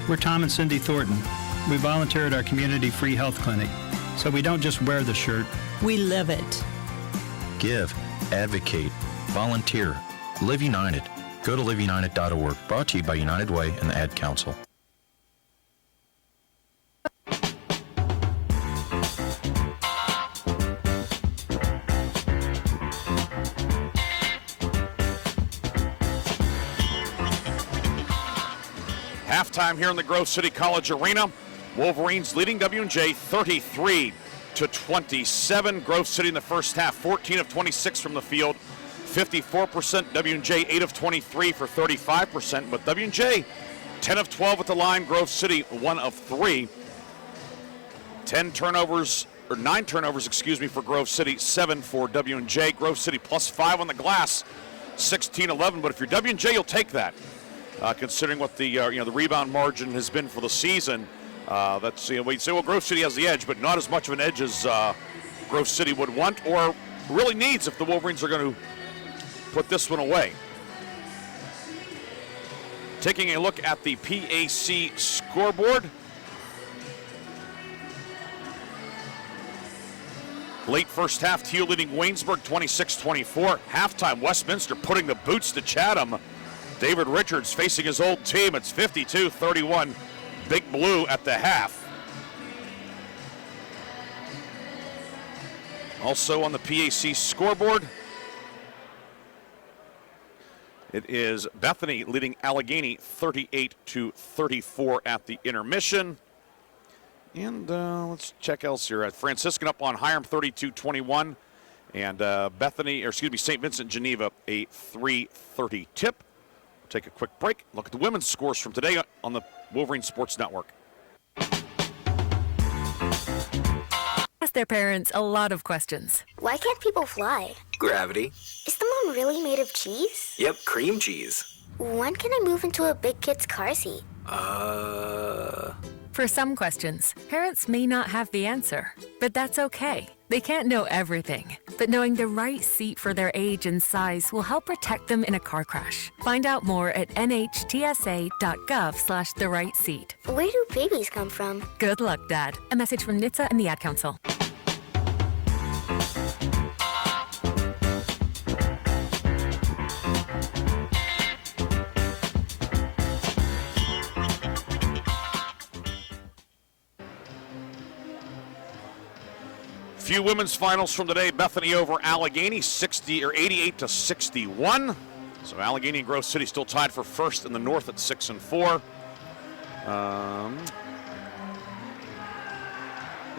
We're Tom and Cindy Thornton. We volunteer at our community free health clinic, so we don't just wear the shirt. We live it. Give, advocate, volunteer, live united. Go to liveunited.org. Brought to you by United Way and the Ad Council. Halftime here in the Grove City College Arena. Wolverines leading W&J 33-27. Grove City in the first half, 14 of 26 from the field, 54%. W&J 8 of 23 for 35%. But W&J 10 of 12 at the line. Grove City 1 of 3. 9 turnovers, for Grove City, 7 for W&J. Grove City plus 5 on the glass, 16-11. But if you're W&J, you'll take that, considering what the the rebound margin has been for the season. That's we'd say, well, Grove City has the edge, but not as much of an edge as Grove City would want or really needs if the Wolverines are going to put this one away. Taking a look at the PAC scoreboard. Late first half, TU leading Waynesburg 26-24. Halftime, Westminster putting the boots to Chatham. David Richards facing his old team. It's 52-31. Big Blue at the half. Also on the PAC scoreboard, it is Bethany leading Allegheny 38-34 at the intermission. And let's check else here. Franciscan up on Hiram 32-21. And St. Vincent Geneva a 3:30 tip. We'll take a quick break. Look at the women's scores from today on the Wolverine Sports Network. Ask their parents a lot of questions. Why can't people fly? Gravity. Is the moon really made of cheese? Yep, cream cheese. When can I move into a big kid's car seat? For some questions, parents may not have the answer, but that's okay. They can't know everything, but knowing the right seat for their age and size will help protect them in a car crash. Find out more at nhtsa.gov/the right seat. Where do babies come from? Good luck, Dad. A message from NHTSA and the Ad Council. Few women's finals from today. Bethany over Allegheny, 88-61. So Allegheny and Grove City still tied for first in the North at 6-4. You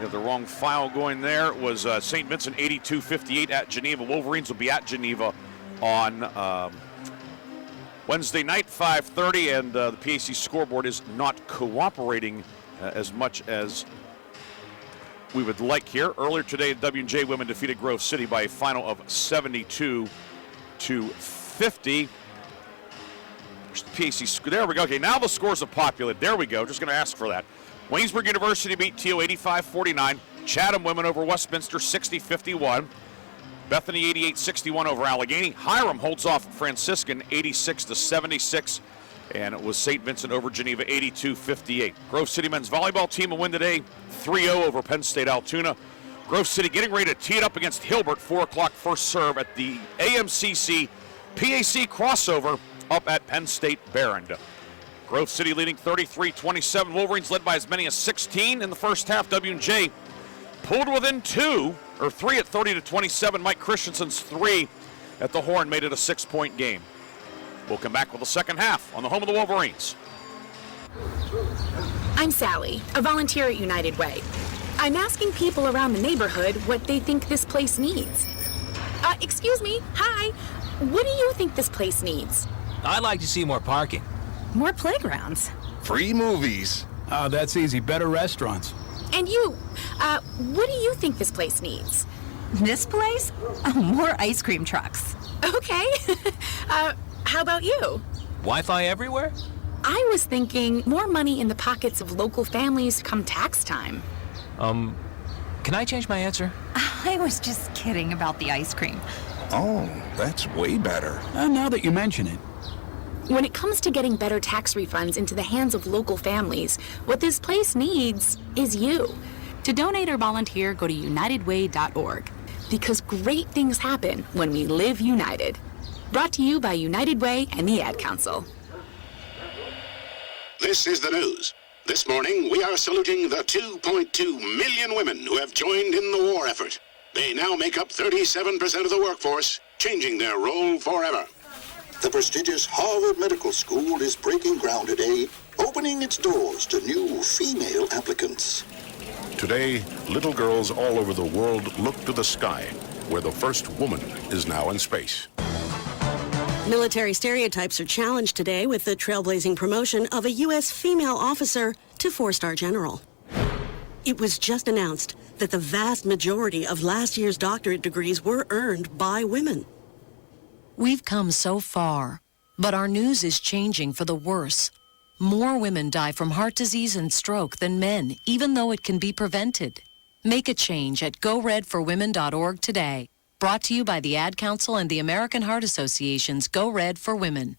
have the wrong file going there. It was St. Vincent 82-58 at Geneva. Wolverines will be at Geneva on Wednesday night, 5:30, and the PAC scoreboard is not cooperating as much as we would like here. Earlier today, W&J women defeated Grove City by a final of 72-50. PAC, there we go. Okay, now the scores have populated. There we go. Just going to ask for that. Waynesburg University beat TU 85-49. Chatham women over Westminster 60-51. Bethany 88-61 over Allegheny. Hiram holds off Franciscan 86-76. And it was St. Vincent over Geneva 82-58. Grove City men's volleyball team will win today 3-0 over Penn State Altoona. Grove City getting ready to tee it up against Hilbert, 4 o'clock first serve at the AMCC PAC crossover up at Penn State Barron. Grove City leading 33-27. Wolverines led by as many as 16 in the first half. W&J pulled within 3 at 30-27. Mike Christensen's 3 at the horn made it a 6-point game. We'll come back with the second half on the home of the Wolverines. I'm Sally, a volunteer at United Way. I'm asking people around the neighborhood what they think this place needs. Excuse me, hi. What do you think this place needs? I'd like to see more parking. More playgrounds. Free movies. Oh, that's easy. Better restaurants. And you, what do you think this place needs? This place? Oh, more ice cream trucks. Okay. How about you? Wi-Fi everywhere? I was thinking more money in the pockets of local families come tax time. Can I change my answer? I was just kidding about the ice cream. Oh, that's way better. Now that you mention it. When it comes to getting better tax refunds into the hands of local families, what this place needs is you. To donate or volunteer, go to unitedway.org. Because great things happen when we live united. Brought to you by United Way and the Ad Council. This is the news. This morning, we are saluting the 2.2 million women who have joined in the war effort. They now make up 37% of the workforce, changing their role forever. The prestigious Harvard Medical School is breaking ground today, opening its doors to new female applicants. Today, little girls all over the world look to the sky, where the first woman is now in space. Military stereotypes are challenged today with the trailblazing promotion of a U.S. female officer to 4-star general. It was just announced that the vast majority of last year's doctorate degrees were earned by women. We've come so far, but our news is changing for the worse. More women die from heart disease and stroke than men, even though it can be prevented. Make a change at GoRedForWomen.org today. Brought to you by the Ad Council and the American Heart Association's Go Red for Women.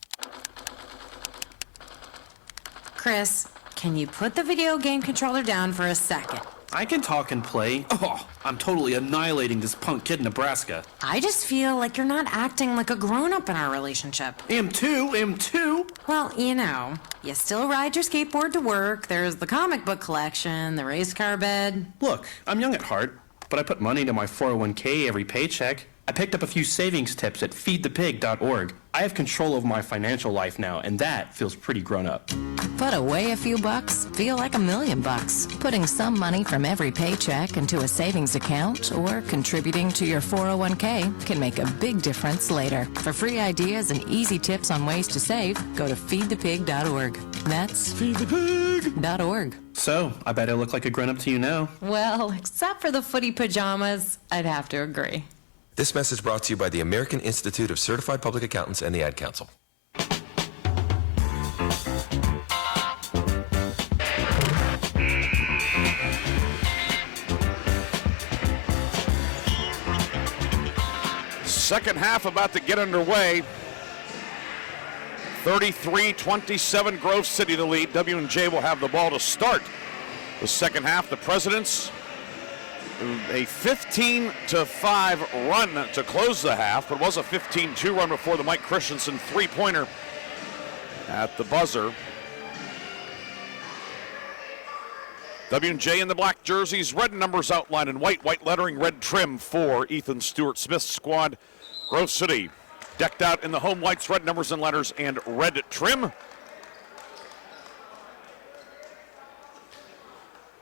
Chris, can you put the video game controller down for a second? I can talk and play. Oh, I'm totally annihilating this punk kid in Nebraska. I just feel like you're not acting like a grown-up in our relationship. Am too. Well, you know, you still ride your skateboard to work, there's the comic book collection, the race car bed. Look, I'm young at heart, but I put money into my 401k every paycheck. I picked up a few savings tips at feedthepig.org. I have control over my financial life now, and that feels pretty grown up. Put away a few bucks, feel like $1 million. Putting some money from every paycheck into a savings account or contributing to your 401k can make a big difference later. For free ideas and easy tips on ways to save, go to feedthepig.org. That's feedthepig.org. So, I bet I look like a grown-up to you now. Well, except for the footy pajamas, I'd have to agree. This message brought to you by the American Institute of Certified Public Accountants and the Ad Council. Second half about to get underway. 33-27, Grove City the lead. W&J will have the ball to start the second half. The Presidents, a 15-5 run to close the half, but it was a 15-2 run before the Mike Christensen three-pointer at the buzzer. W&J in the black jerseys, red numbers outlined in white lettering, red trim for Ethan Stewart Smith's squad. Grove City decked out in the home whites, red numbers and letters, and red trim.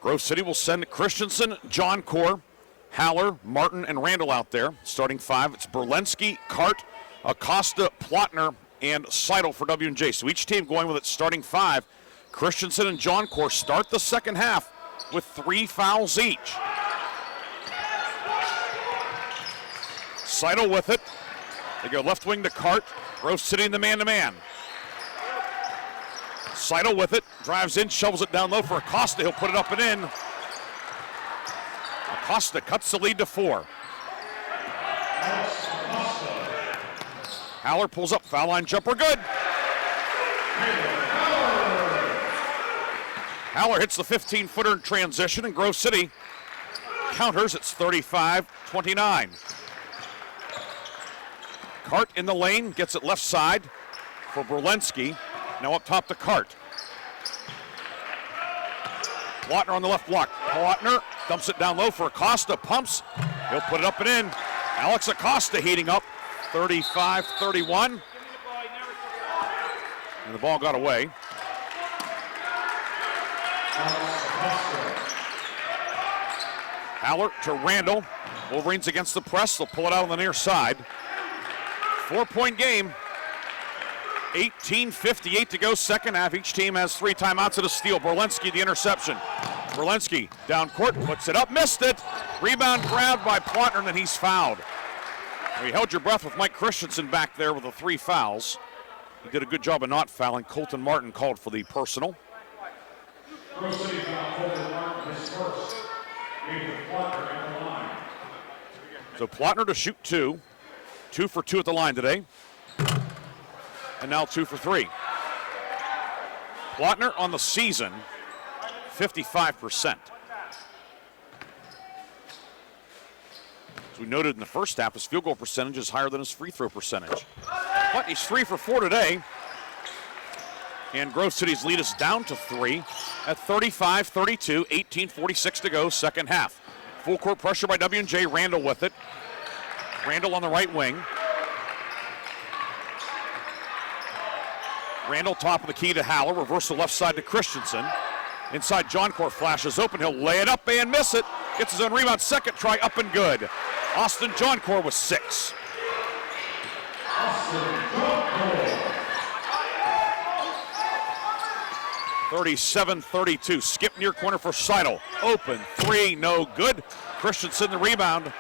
Grove City will send Christensen, John Core, Haller, Martin, and Randall out there. Starting five, it's Berlensky, Cart, Acosta, Plotner, and Seidel for W&J. So each team going with its starting five. Christensen and John Core start the second half with 3 fouls each. Seidel with it. They go left wing to Cart. Grove City in the man-to-man. Seidel with it, drives in, shovels it down low for Acosta. He'll put it up and in. Acosta cuts the lead to 4. Haller pulls up, foul line jumper, good. Haller hits the 15-footer in transition, and Grove City counters. It's 35-29. Cart in the lane, gets it left side for Berlensky. Now up top to Cart. Plotner on the left block. Plotner dumps it down low for Acosta, pumps. He'll put it up and in. Alex Acosta heating up, 35-31. And the ball got away. Haller to Randall. Wolverines against the press. They'll pull it out on the near side. 4-point game. 18:58 to go, second half. Each team has 3 timeouts and a steal. Berlensky, the interception. Berlensky down court, puts it up, missed it. Rebound grabbed by Plotner, and then he's fouled. You held your breath with Mike Christensen back there with the 3 fouls. He did a good job of not fouling. Colton Martin called for the personal. So Plotner to shoot 2. 2 for 2 at the line today. And now 2 for 3. Plotner on the season, 55%. As we noted in the first half, his field goal percentage is higher than his free throw percentage. But he's 3 for 4 today. And Grove City's lead is down to 3 at 35-32, 18:46 to go, second half. Full court pressure by W&J, Randall with it. Randall on the right wing. Randall top of the key to Haller, reversal left side to Christensen. Inside, John Core flashes open, he'll lay it up and miss it. Gets his own rebound, second try up and good. Austin John Core with 6. (37-32). Skip near corner for Seidel. Open three, no good. Christensen the rebound.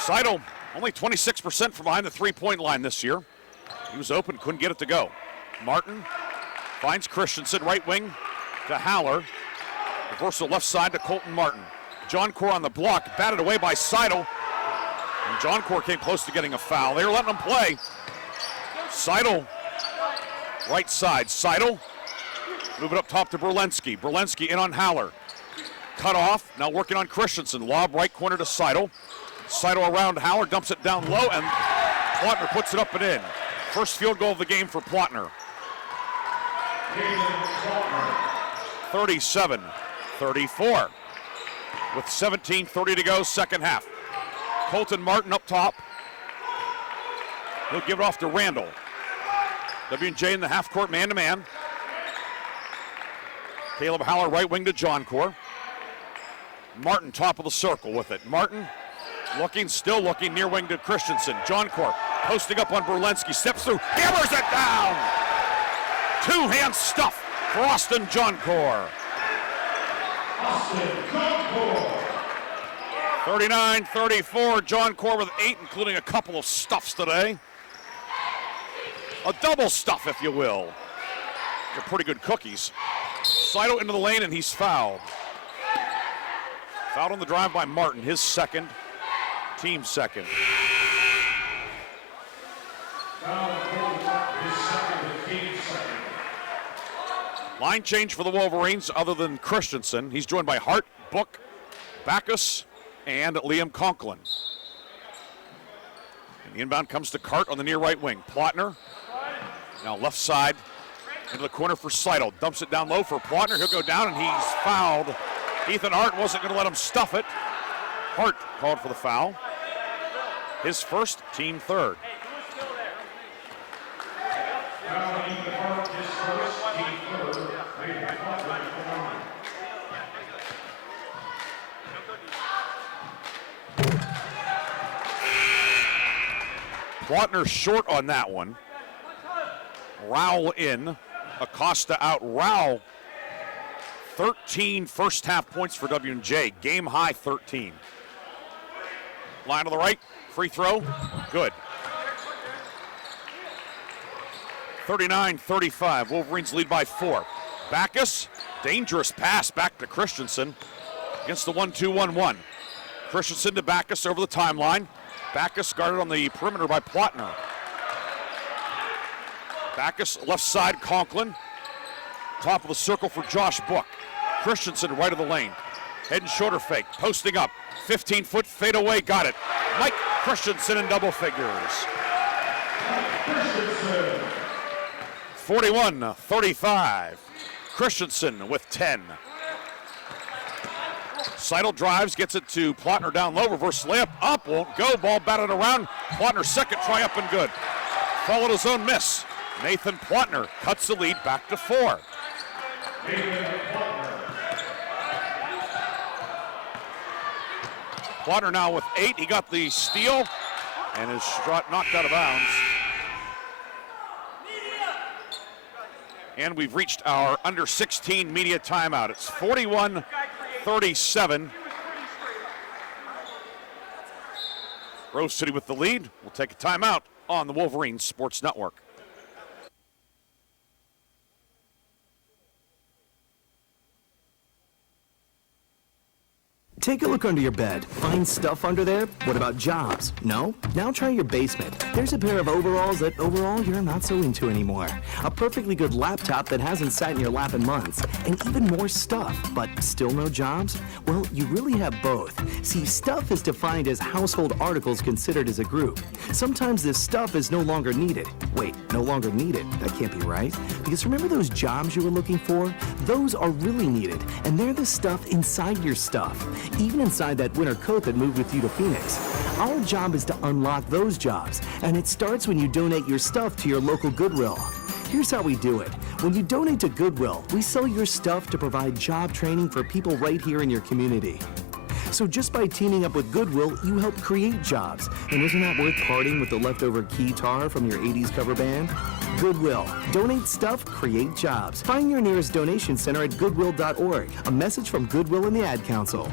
Seidel only 26% from behind the three-point line this year. He was open, couldn't get it to go. Martin finds Christensen, right wing to Haller. Reversal left side to Colton Martin. John Core on the block, batted away by Seidel. And John Core came close to getting a foul. They were letting him play. Seidel, right side. Seidel, move it up top to Berlinski. Berlinski in on Haller. Cut off, now working on Christensen. Lob right corner to Seidel. Seidel around Haller, dumps it down low, and Plautner puts it up and in. First field goal of the game for Plautner. 37-34. With 17:30 to go, second half. Colton Martin up top. He'll give it off to Randall. W&J in the half court, man-to-man. Caleb Haller right wing to John Core. Martin top of the circle with it. Martin looking, still looking, near wing to Christensen. John Core posting up on Berlinski, steps through, hammers it down! Two-hand stuff for Austin John Core. 39-34, John Core with 8, including a couple of stuffs today. A double stuff, if you will. They're pretty good cookies. Seidel into the lane, and he's fouled. Fouled on the drive by Martin, his second, team second. Line change for the Wolverines other than Christensen. He's joined by Hart, Book, Backus, and Liam Conklin. And the inbound comes to Cart on the near right wing. Plautner, now left side, into the corner for Seidel. Dumps it down low for Plautner. He'll go down, and he's fouled. Ethan Hart wasn't going to let him stuff it. Hart called for the foul. His first, team third. Plautner short on that one. Rowell in. Acosta out. Rowell, 13 first half points for W&J. Game high 13. Line to the right. Free throw. Good. 39-35. Wolverines lead by 4. Backus. Dangerous pass back to Christensen against the 1-2-1-1. Christensen to Backus over the timeline. Backus guarded on the perimeter by Plautner. Backus left side, Conklin. Top of the circle for Josh Book. Christensen right of the lane. Head and shoulder fake, posting up. 15-foot fade away, got it. Mike Christensen in double figures. 41-35. Christensen with 10. Seidel drives, gets it to Plautner down low, reverse layup, up, won't go, ball batted around. Plautner's second try up and good. Followed his own miss. Nathan Plautner cuts the lead back to 4. Plautner now with 8, he got the steal and is knocked out of bounds. And we've reached our under 16 media timeout. It's 41-37. Rose City with the lead. We'll take a timeout on the Wolverines Sports Network. Take a look under your bed. Find stuff under there? What about jobs? No? Now try your basement. There's a pair of overalls that overall you're not so into anymore. A perfectly good laptop that hasn't sat in your lap in months. And even more stuff, but still no jobs? Well, you really have both. See, stuff is defined as household articles considered as a group. Sometimes this stuff is no longer needed. Wait, no longer needed? That can't be right. Because remember those jobs you were looking for? Those are really needed, and they're the stuff inside your stuff. Even inside that winter coat that moved with you to Phoenix. Our job is to unlock those jobs, and it starts when you donate your stuff to your local Goodwill. Here's how we do it. When you donate to Goodwill, we sell your stuff to provide job training for people right here in your community. So just by teaming up with Goodwill, you help create jobs. And isn't that worth parting with the leftover keytar from your 80s cover band? Goodwill. Donate stuff, create jobs. Find your nearest donation center at goodwill.org. A message from Goodwill and the Ad Council.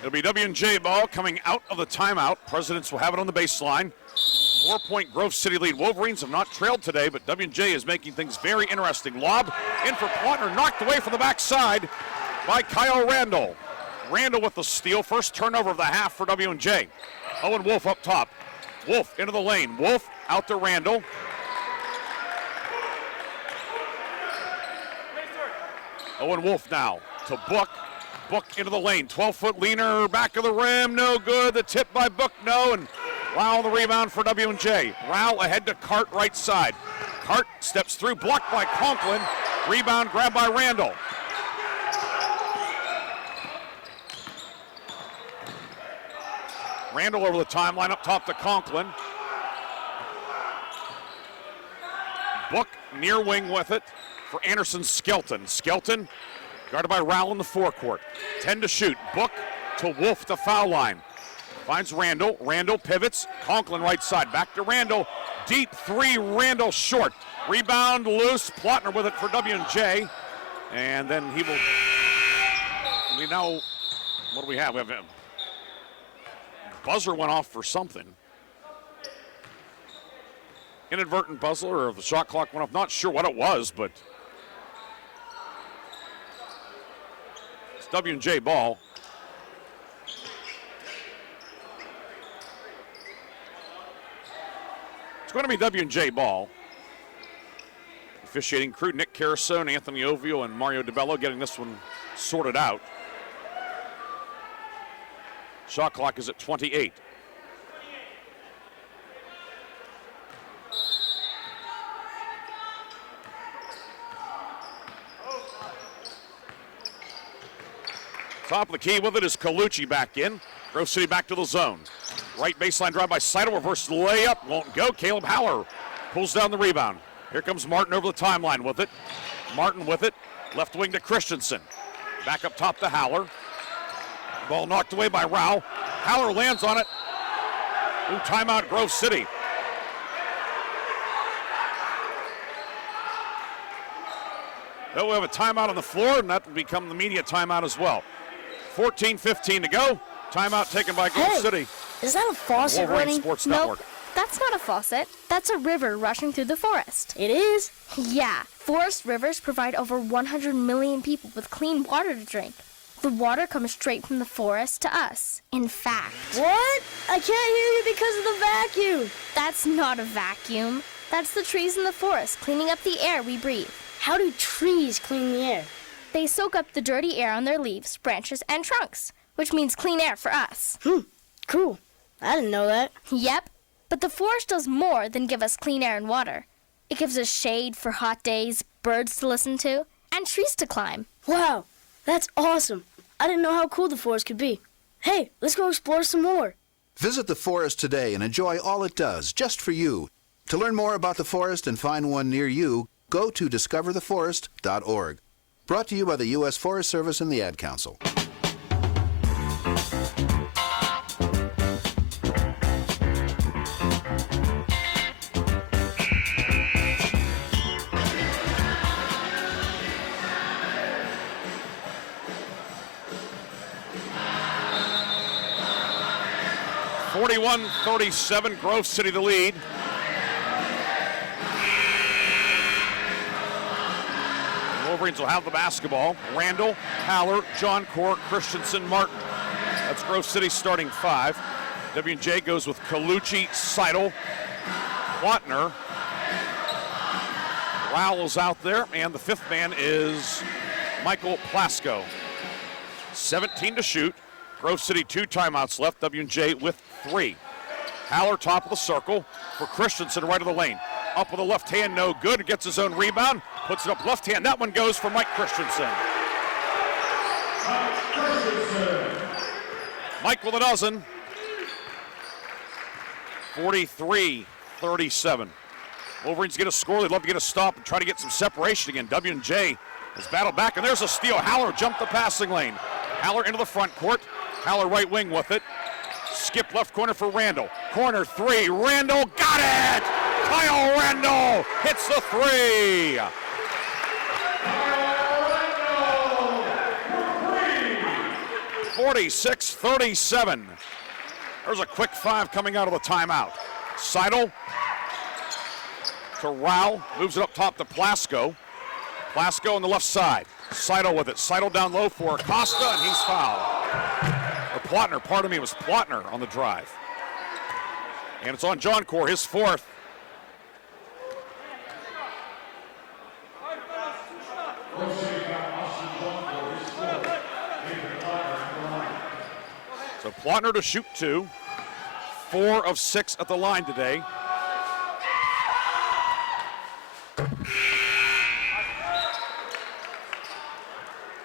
It'll be W&J ball coming out of the timeout. Presidents will have it on the baseline. 4-point Grove City lead. Wolverines have not trailed today, but W&J is making things very interesting. Lob in for Plautner, knocked away from the backside by Kyle Randall. Randall with the steal. First turnover of the half for W&J. Owen Wolf up top. Wolf into the lane. Wolf out to Randall. Owen Wolf now to Book. Book into the lane. 12-foot leaner, back of the rim, no good. The tip by Book, no. And Rowell the rebound for W&J. Rowell ahead to Cart, right side. Cart steps through, blocked by Conklin. Rebound grabbed by Randall. Randall over the timeline, up top to Conklin. Book near wing with it for Anderson Skelton. Skelton guarded by Rowell in the forecourt. 10 to shoot. Book to Wolf to foul line. Finds Randall. Randall pivots. Conklin right side. Back to Randall. Deep three. Randall short. Rebound loose. Plautner with it for W&J. And then he will. We now. What do we have? We have a buzzer went off for something. Inadvertent buzzer, or the shot clock went off. Not sure what it was, but. W&J ball. It's going to be W&J ball. Officiating crew, Nick Carasone, Anthony Ovio, and Mario DeBello getting this one sorted out. Shot clock is at 28. Top of the key with it is Colucci back in. Grove City back to the zone. Right baseline drive by Seidel, reverse layup, won't go. Caleb Haller pulls down the rebound. Here comes Martin over the timeline with it. Martin with it, left wing to Christensen. Back up top to Haller. Ball knocked away by Rao. Haller lands on it. Ooh, timeout Grove City. Well, we have a timeout on the floor, and that will become the media timeout as well. 14:15 to go. Timeout taken by Grove City. Is that a faucet Wolverine running? Sports Nope. Network. That's not a faucet. That's a river rushing through the forest. It is? Yeah. Forest rivers provide over 100 million people with clean water to drink. The water comes straight from the forest to us. In fact. What? I can't hear you because of the vacuum. That's not a vacuum. That's the trees in the forest cleaning up the air we breathe. How do trees clean the air? They soak up the dirty air on their leaves, branches, and trunks, which means clean air for us. Cool. I didn't know that. Yep. But the forest does more than give us clean air and water. It gives us shade for hot days, birds to listen to, and trees to climb. Wow, that's awesome. I didn't know how cool the forest could be. Hey, let's go explore some more. Visit the forest today and enjoy all it does, just for you. To learn more about the forest and find one near you, go to discovertheforest.org. Brought to you by the U.S. Forest Service and the Ad Council. (41-37), Grove City the lead. Wolverines will have the basketball. Randall, Haller, John Core, Christensen, Martin. That's Grove City's starting five. W&J goes with Colucci, Seidel, Plautner. Rowell's out there, and the fifth man is Michael Plasko. 17 to shoot. Grove City 2 timeouts left. W&J with 3. Haller top of the circle for Christensen right of the lane. Up with a left hand, no good. Gets his own rebound, puts it up left hand. That one goes for Mike Christensen. Mike with a dozen. 43-37. Wolverines get a score. They'd love to get a stop and try to get some separation again. W&J has battled back, and there's a steal. Haller jumped the passing lane. Haller into the front court. Haller right wing with it. Skip left corner for Randall. Corner three. Randall got it! Kyle Randall hits the three. 46-37. There's a quick five coming out of the timeout. Seidel to Rao, moves it up top to Plasko. Plasko on the left side. Seidel with it. Seidel down low for Acosta, and he's fouled. Or Plotner, pardon me, it was Plotner on the drive. And it's on John Core, his fourth. So Plotner to shoot two. 4 of 6 at the line today.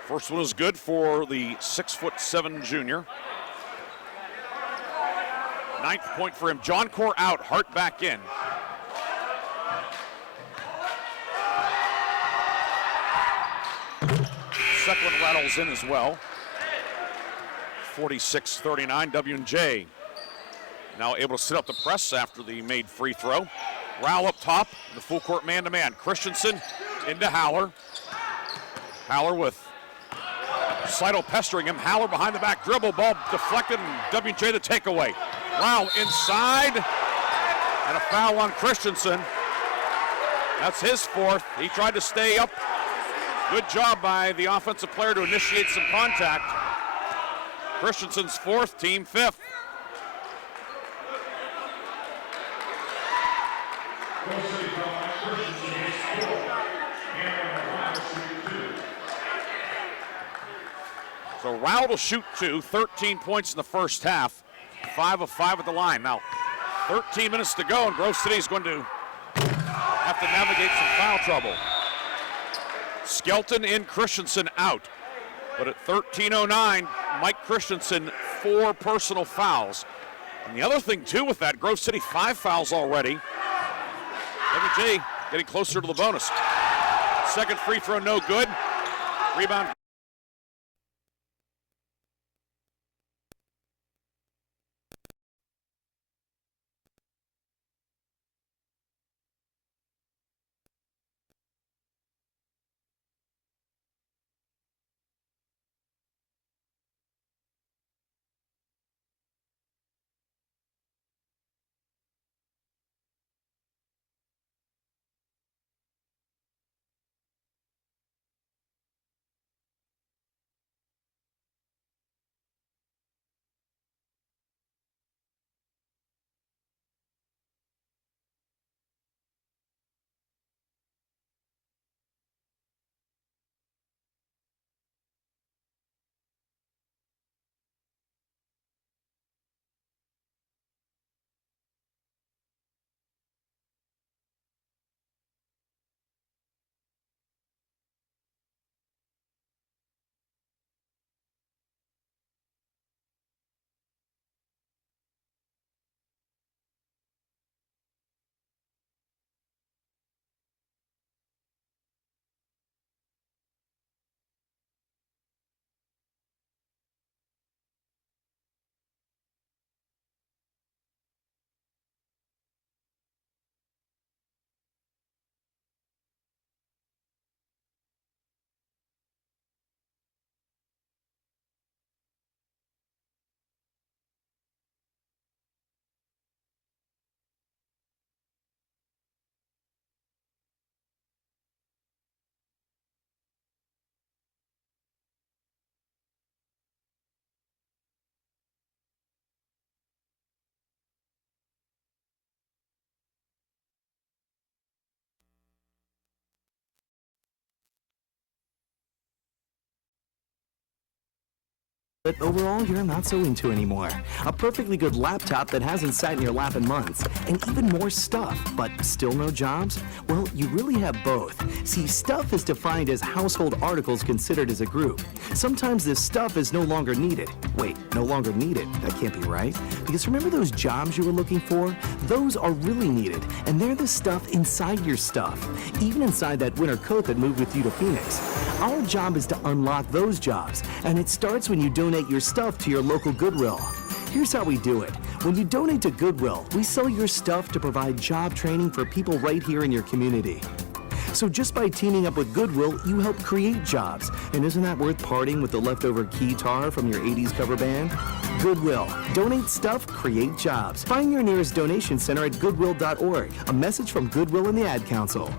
First one is good for the 6'7" junior. 9th point for him. John Core out, Hart back in. Second one rattles in as well. 46-39, W&J now able to sit up the press after the made free throw. Rao up top, the full court man-to-man. Christensen into Haller. Haller with Seidel pestering him. Haller behind the back dribble, ball deflected, and W&J the takeaway. Rao inside, and a foul on Christensen. That's his fourth. He tried to stay up. Good job by the offensive player to initiate some contact. Christensen's fourth, team fifth. So Rao will shoot two, 13 points in the first half, 5 of 5 at the line. Now, 13 minutes to go, and Grove City is going to have to navigate some foul trouble. Skelton in, Christensen out. But at 13:09, Mike Christensen, 4 personal fouls. And the other thing, too, with that, Grove City 5 fouls already. W&J getting closer to the bonus. Second free throw, no good. Rebound. that overall you're not so into anymore. A perfectly good laptop that hasn't sat in your lap in months. And even more stuff, but still no jobs? Well, you really have both. See, stuff is defined as household articles considered as a group. Sometimes this stuff is no longer needed. Wait, no longer needed? That can't be right. Because remember those jobs you were looking for? Those are really needed, and they're the stuff inside your stuff. Even inside that winter coat that moved with you to Phoenix. Our job is to unlock those jobs, and it starts when you donate your stuff to your local Goodwill. Here's how we do it. When you donate to Goodwill, we sell your stuff to provide job training for people right here in your community. So just by teaming up with Goodwill, you help create jobs. And isn't that worth parting with the leftover guitar from your 80s cover band? Goodwill. Donate stuff, create jobs. Find your nearest donation center at goodwill.org. A message from Goodwill and the Ad Council.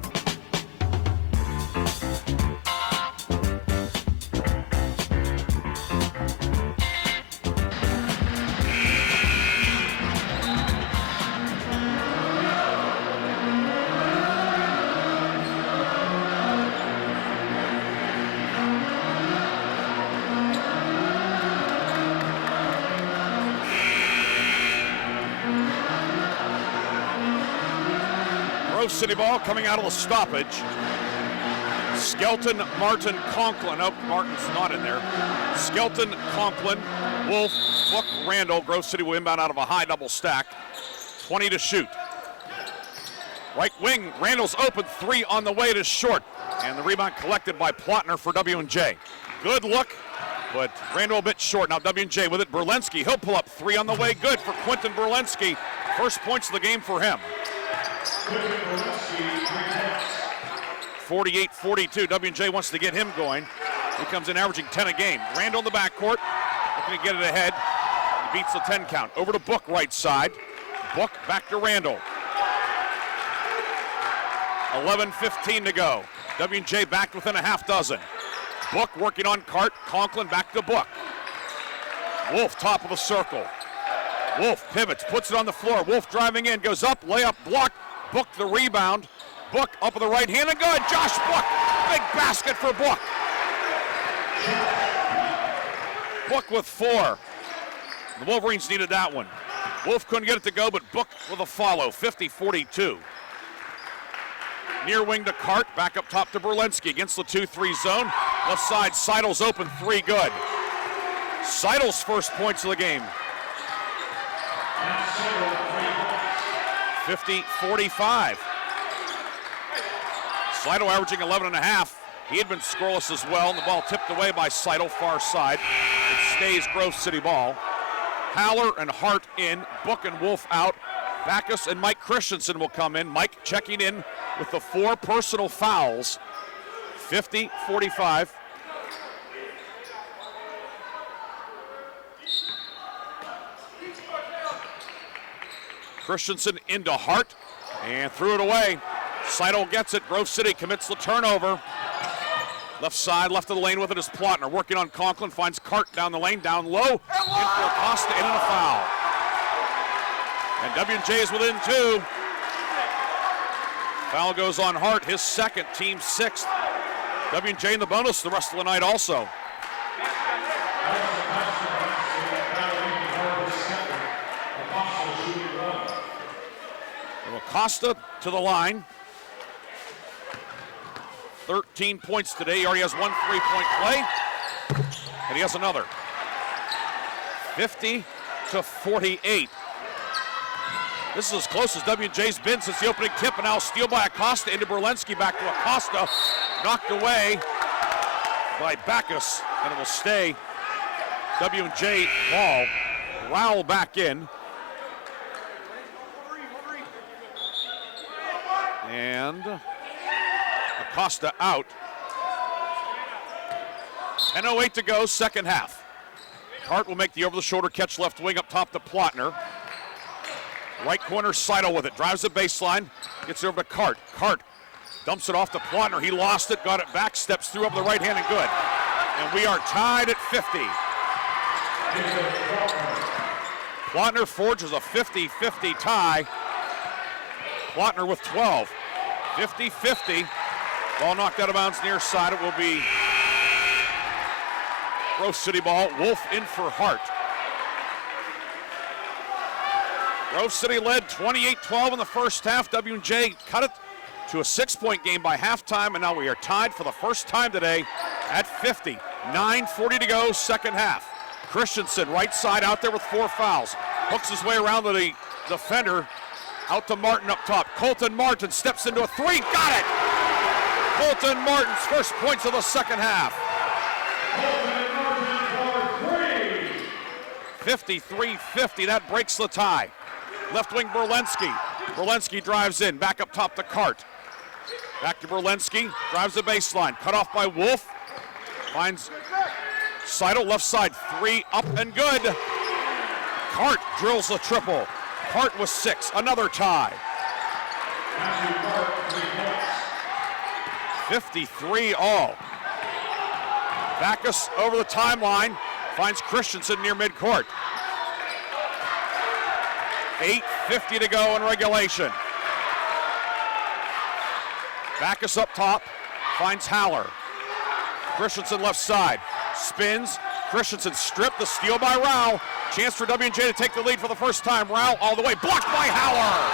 Grove City ball coming out of the stoppage. Skelton, Martin, Conklin. Oh, Martin's not in there. Skelton, Conklin, Wolf, Book, Randall. Grove City will inbound out of a high double stack. 20 to shoot. Right wing, Randall's open, 3 on the way to short. And the rebound collected by Plotner for W&J. Good look, but Randall a bit short. Now W&J with it. Berlinski, he'll pull up 3 on the way. Good for Quentin Berlinski. First points of the game for him. 48-42. W&J wants to get him going. He comes in averaging 10 a game. Randall in the backcourt, looking to get it ahead. He beats the 10 count. Over to Book right side. Book back to Randall. 11:15 to go. W&J back within a half dozen. Book working on Cart. Conklin back to Book. Wolf top of the circle. Wolf pivots, puts it on the floor. Wolf driving in, goes up, layup blocked. Book the rebound. Book up with the right hand and good. Josh Book, big basket for Book. Book with 4. The Wolverines needed that one. Wolf couldn't get it to go, but Book with a follow. 50-42. Near wing to Cart, back up top to Berlinski against the 2-3 zone. Left side, Seidel's open, 3 good. Seidel's first points of the game. 50-45. Seidel averaging 11.5. He had been scoreless as well, and the ball tipped away by Seidel, far side. It stays Grove City ball. Haller and Hart in, Book and Wolf out. Backus and Mike Christensen will come in. Mike checking in with the 4 personal fouls. 50-45. Christensen into Hart and threw it away. Seidel gets it. Grove City commits the turnover. Left side, left of the lane with it is Plotner. Working on Conklin, finds Cart down the lane, down low. In for Acosta, in and a foul. And W&J is within 2. Foul goes on Hart, his second, team 6th. W&J in the bonus the rest of the night also. Acosta to the line. 13 points today. He already has 1 3-point play. And he has another. 50-48. This is as close as W&J's been since the opening tip, and now a steal by Acosta into Berlinski, back to Acosta. Knocked away by Backus, and it will stay W&J ball. Rowell back in. And Acosta out. 10:08 to go, second half. Hart will make the over-the-shoulder catch left wing up top to Plotner. Right corner, Seidel with it. Drives the baseline, gets over to Cart. Cart dumps it off to Plotner. He lost it, got it back, steps through up the right hand and good. And we are tied at 50. Plotner forges a 50-50 tie. Plotner with 12. 50-50. Ball knocked out of bounds near side. It will be Grove City ball. Wolf in for Hart. Grove City led 28-12 in the first half. W&J cut it to a 6-point game by halftime, and now we are tied for the first time today at 50. 9:40 to go, second half. Christensen, right side, out there with 4 fouls. Hooks his way around the defender, out to Martin up top. Colton Martin steps into a 3, got it! Colton Martin's first points of the second half. 53-50, that breaks the tie. Left wing Berlinski. Berlinski drives in, back up top to Cart. Back to Berlinski, drives the baseline, cut off by Wolf. Finds Seidel, left side, 3 up and good. Cart drills the triple. Cart with 6, another tie. 53 all. Backus over the timeline, finds Christensen near midcourt. 8:50 to go in regulation. Backus up top, finds Haller. Christensen left side, spins. Christensen stripped, the steal by Rao. Chance for W&J to take the lead for the first time. Rao all the way, blocked by Haller.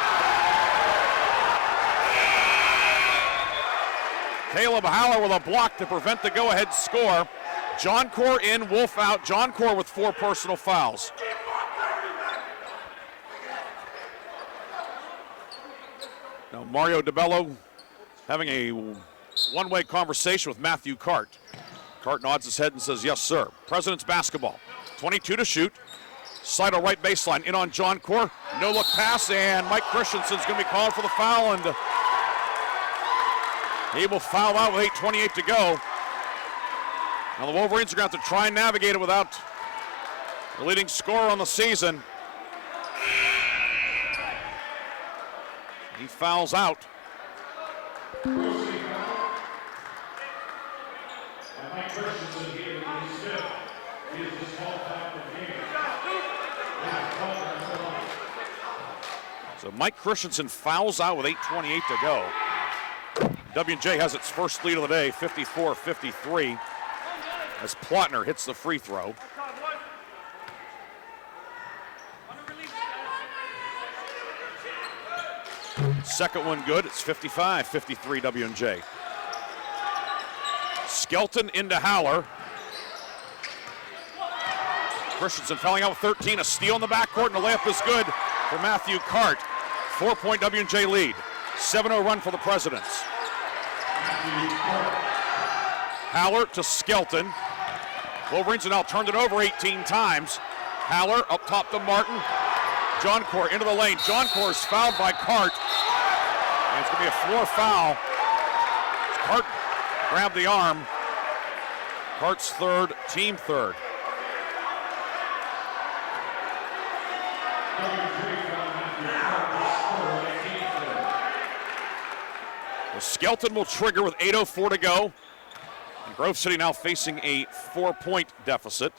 Caleb Haller with a block to prevent the go-ahead score. John Core in, Wolf out. John Core with 4 personal fouls. Now Mario DeBello having a one-way conversation with Matthew Cart. Cart nods his head and says, yes, sir. President's basketball. 22 to shoot. Seidel right baseline, in on John Core. No look pass, and Mike Christensen's going to be called for the foul, and he will foul out with 8:28 to go. Now the Wolverines are going to have to try and navigate it without the leading scorer on the season. He fouls out. So Mike Christensen fouls out with 8:28 to go. W&J has its first lead of the day, 54-53, as Plotner hits the free throw. Second one good, it's 55-53 W&J. Skelton into Haller. Christensen fouling out with 13, a steal in the backcourt, and a layup is good for Matthew Cart. 4-point W&J lead. 7-0 run for the Presidents. Haller to Skelton. Wolverines have now turned it over 18 times. Haller up top to Martin. John Core into the lane. John Core is fouled by Cart. And it's going to be a floor foul. Cart grabbed the arm. Cart's third, team third. Well, Skelton will trigger with 8:04 to go. And Grove City now facing a 4-point deficit.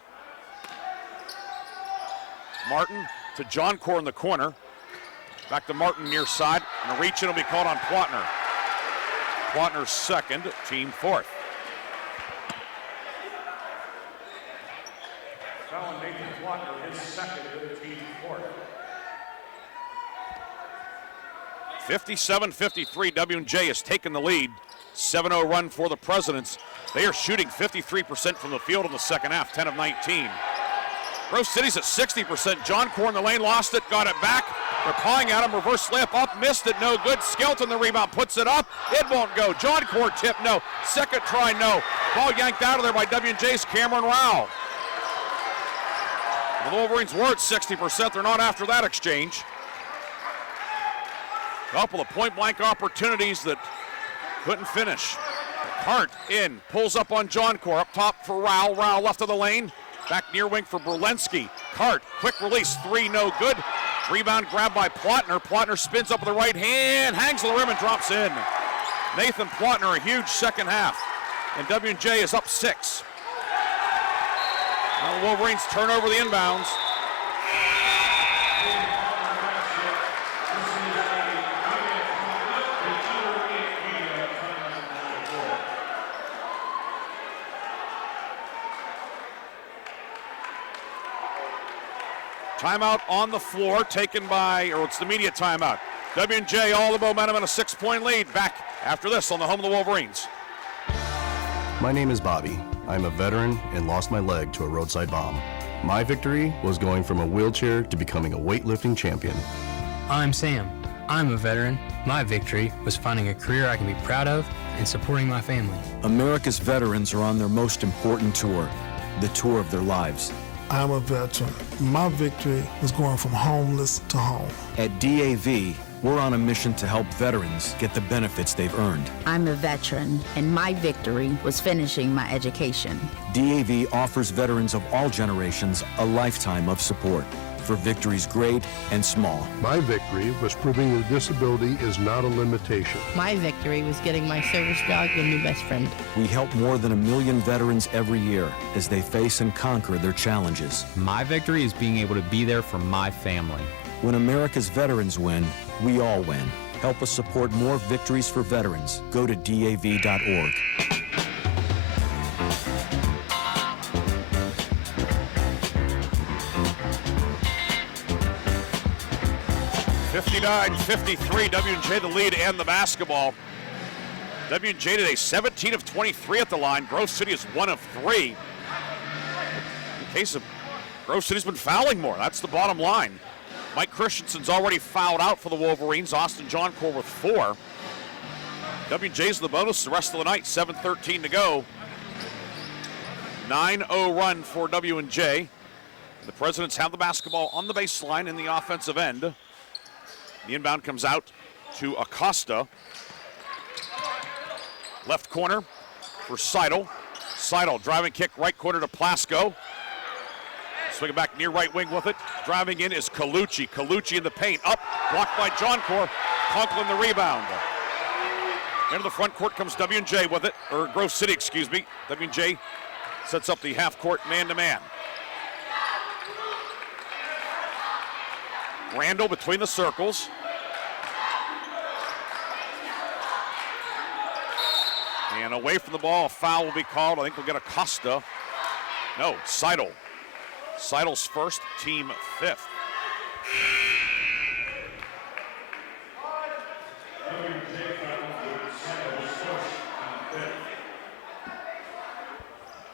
Martin to John Core in the corner. Back to Martin near side. And a reach-in will be called on Plotner. Plotner's second, team fourth. Foul on Nathan Plotner, his second, team fourth. 57-53, W&J has taken the lead. 7-0 run for the Presidents. They are shooting 53% from the field in the second half, 10 of 19. Grove City's at 60%. John Core in the lane, lost it, got it back. They're pawing at him, reverse layup up, missed it, no good. Skelton the rebound, puts it up, it won't go. John Core tip, no. Second try, no. Ball yanked out of there by W&J's Cameron Rao. The Wolverines were at 60%, they're not after that exchange. Couple of point-blank opportunities that couldn't finish. Hart in, pulls up on John Core, up top for Rao. Rao left of the lane, back near wing for Berlinski. Cart, quick release, 3, no good. Rebound grabbed by Plotner. Plotner spins up with the right hand, hangs on the rim and drops in. Nathan Plotner, a huge second half. And W&J is up 6. Now the Wolverines turn over the inbounds. Timeout on the floor taken by, or it's the media timeout. W&J all the momentum and a 6-point lead. Back after this on the home of the Wolverines. My name is Bobby. I'm a veteran and lost my leg to a roadside bomb. My victory was going from a wheelchair to becoming a weightlifting champion. I'm Sam. I'm a veteran. My victory was finding a career I can be proud of and supporting my family. America's veterans are on their most important tour, the tour of their lives. I'm a veteran. My victory was going from homeless to home. At DAV, we're on a mission to help veterans get the benefits they've earned. I'm a veteran, and my victory was finishing my education. DAV offers veterans of all generations a lifetime of support for victories great and small. My victory was proving that disability is not a limitation. My victory was getting my service dog a new best friend. We help more than 1 million veterans every year as they face and conquer their challenges. My victory is being able to be there for my family. When America's veterans win, we all win. Help us support more victories for veterans. Go to DAV.org. (59-53), W&J the lead and the basketball. W&J today 17 of 23 at the line. Grove City is 1 of 3. In case of Grove City's been fouling more. That's the bottom line. Mike Christensen's already fouled out for the Wolverines. Austin Johncourt with 4. W&J's the bonus the rest of the night. 7:13 to go. 9-0 run for W&J. The Presidents have the basketball on the baseline in the offensive end. The inbound comes out to Acosta. Left corner for Seidel. Seidel driving kick right corner to Plasko. Swinging back near right wing with it. Driving in is Colucci. Colucci in the paint. Up. Blocked by Johncourt. Conklin the rebound. Into the front court comes W&J with it. Or Grove City, excuse me. W&J sets up the half court man-to-man. Randall between the circles. And away from the ball, a foul will be called. I think we'll get Acosta. No, Seidel. Seidel's first, team 5th.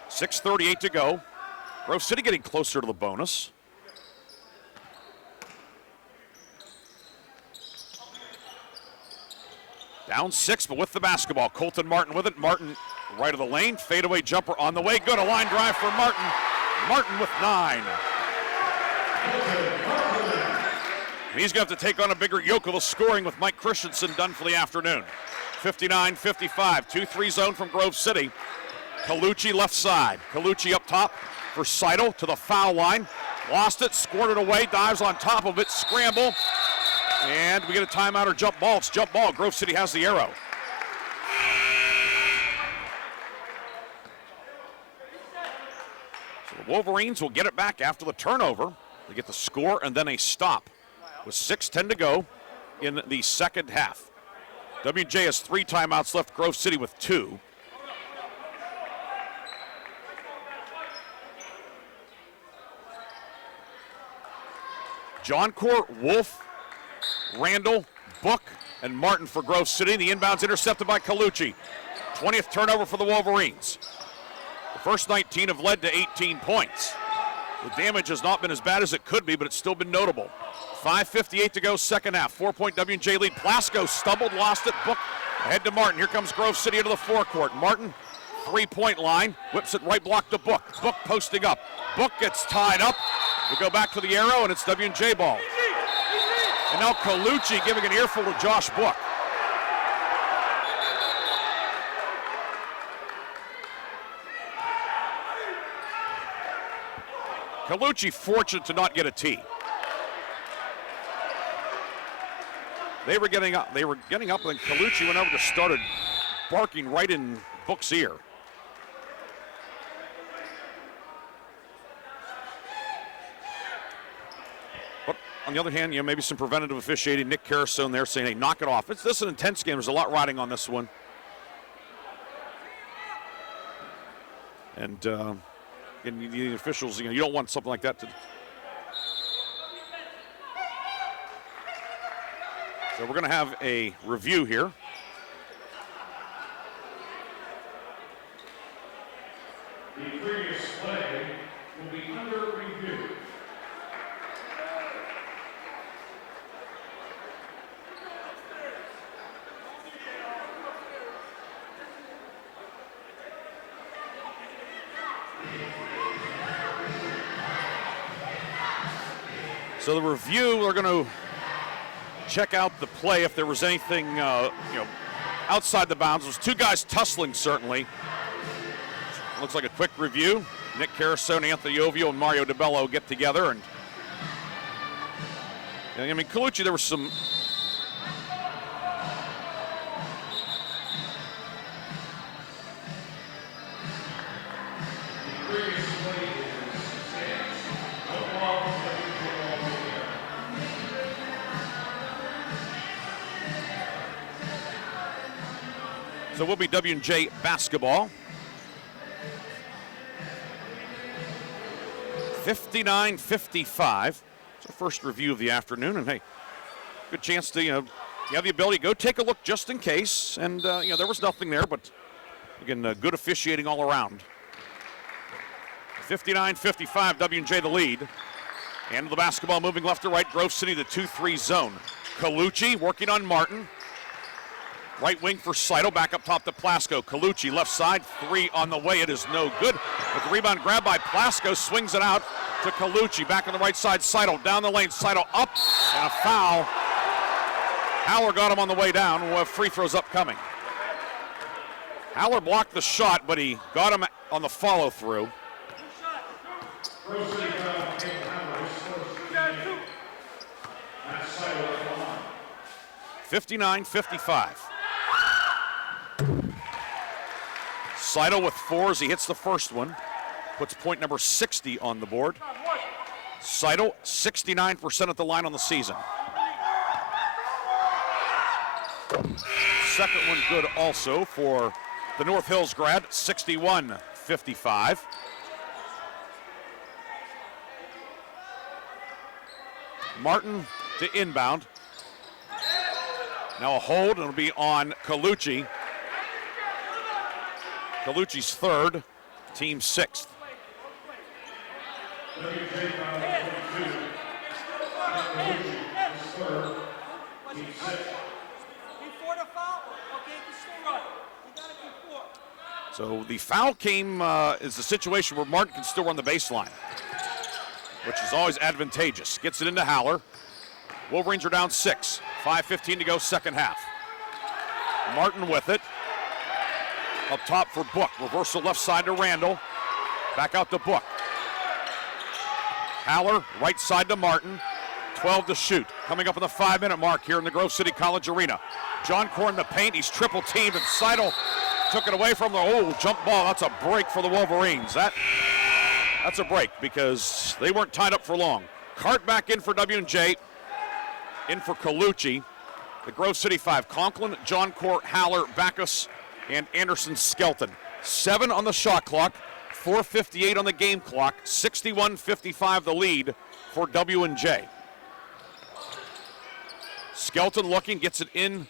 .638 to go. Grove City getting closer to the bonus. Down 6, but with the basketball. Colton Martin with it. Martin right of the lane. Fadeaway jumper on the way. Good. A line drive for Martin. Martin with 9. He's going to have to take on a bigger yoke of the scoring with Mike Christensen done for the afternoon. 59-55. 2-3 zone from Grove City. Colucci left side. Colucci up top for Seidel to the foul line. Lost it. Scored it away. Dives on top of it. Scramble. And we get a timeout or jump ball. It's jump ball. Grove City has the arrow. So the Wolverines will get it back after the turnover. They get the score and then a stop with 6:10 to go in the second half. W&J has 3 timeouts left. Grove City with 2. Johncourt, Wolf, Randall, Book, and Martin for Grove City. The inbound's intercepted by Colucci. 20th turnover for the Wolverines. The first 19 have led to 18 points. The damage has not been as bad as it could be, but it's still been notable. 5:58 to go, second half. 4-point W&J lead. Plasko stumbled, lost it. Book ahead to Martin. Here comes Grove City into the forecourt. Martin, 3-point line, whips it right block to Book. Book posting up. Book gets tied up. We go back to the arrow, and it's W&J ball. And now Colucci giving an earful to Josh Book. Colucci fortunate to not get a tee. They were getting up, and then Colucci went over and started barking right in Book's ear. But on the other hand, maybe some preventative officiating. Nick Carasone there saying, hey, knock it off. This is an intense game. There's a lot riding on this one. And the officials, you don't want something like that to. So we're going to have a review here. The previous play will be under review. So the review, we're going to check out the play if there was anything, outside the bounds. There's two guys tussling, certainly. Looks like a quick review. Nick Carasone, Anthony Ovio, and Mario DeBello get together. And Colucci, there was some... So we'll be W&J basketball. 59-55. It's our first review of the afternoon, and hey, good chance to, you have the ability to go take a look just in case. And, there was nothing there, but again, good officiating all around. 59-55, W&J the lead. And the basketball moving left to right, Grove City, the 2-3 zone. Colucci working on Martin. Right wing for Seidel, back up top to Plasko. Colucci left side, three on the way. It is no good. But the rebound grabbed by Plasko, swings it out to Colucci. Back on the right side, Seidel down the lane. Seidel up, and a foul. Haller got him on the way down. We'll have free throws upcoming. Haller blocked the shot, but he got him on the follow through. 59-55. Seidel with fours. He hits the first one. Puts point number 60 on the board. Seidel, 69% at the line on the season. Second one good also for the North Hills grad, 61-55. Martin to inbound. Now a hold, and it'll be on Colucci. Colucci's third, team sixth. So the foul came is the situation where Martin can still run the baseline, which is always advantageous. Gets it into Haller. Wolverines are down 6. 5:15 to go, second half. Martin with it. Up top for Book. Reversal left side to Randall. Back out to Book. Haller, right side to Martin. 12 to shoot. Coming up on the 5-minute mark here in the Grove City College Arena. John Core in the paint. He's triple teamed, and Seidel took it away from the jump ball. That's a break for the Wolverines. That's a break because they weren't tied up for long. Cart back in for W&J. In for Colucci. The Grove City 5. Conklin, John Core, Haller, Backus, and Anderson Skelton. 7 on the shot clock. 4:58 on the game clock. 61-55 the lead for W&J. Skelton looking, gets it in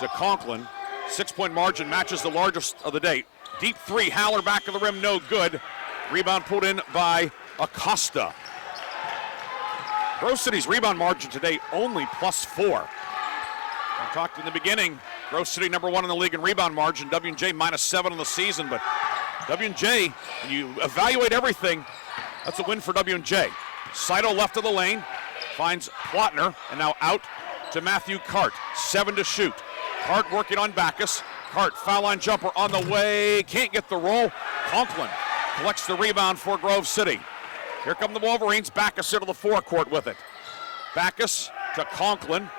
to Conklin. 6-point margin matches the largest of the day. Deep three, Haller back of the rim, no good. Rebound pulled in by Acosta. Grove City's rebound margin today only +4. I talked in the beginning, Grove City number 1 in the league in rebound margin, W&J -7 on the season, but W&J, when you evaluate everything, that's a win for W&J. Seidel left of the lane, finds Plotner, and now out to Matthew Cart. 7 to shoot. Cart working on Backus. Cart, foul line jumper on the way, can't get the roll. Conklin collects the rebound for Grove City. Here come the Wolverines. Backus into the forecourt with it. Backus to Conklin.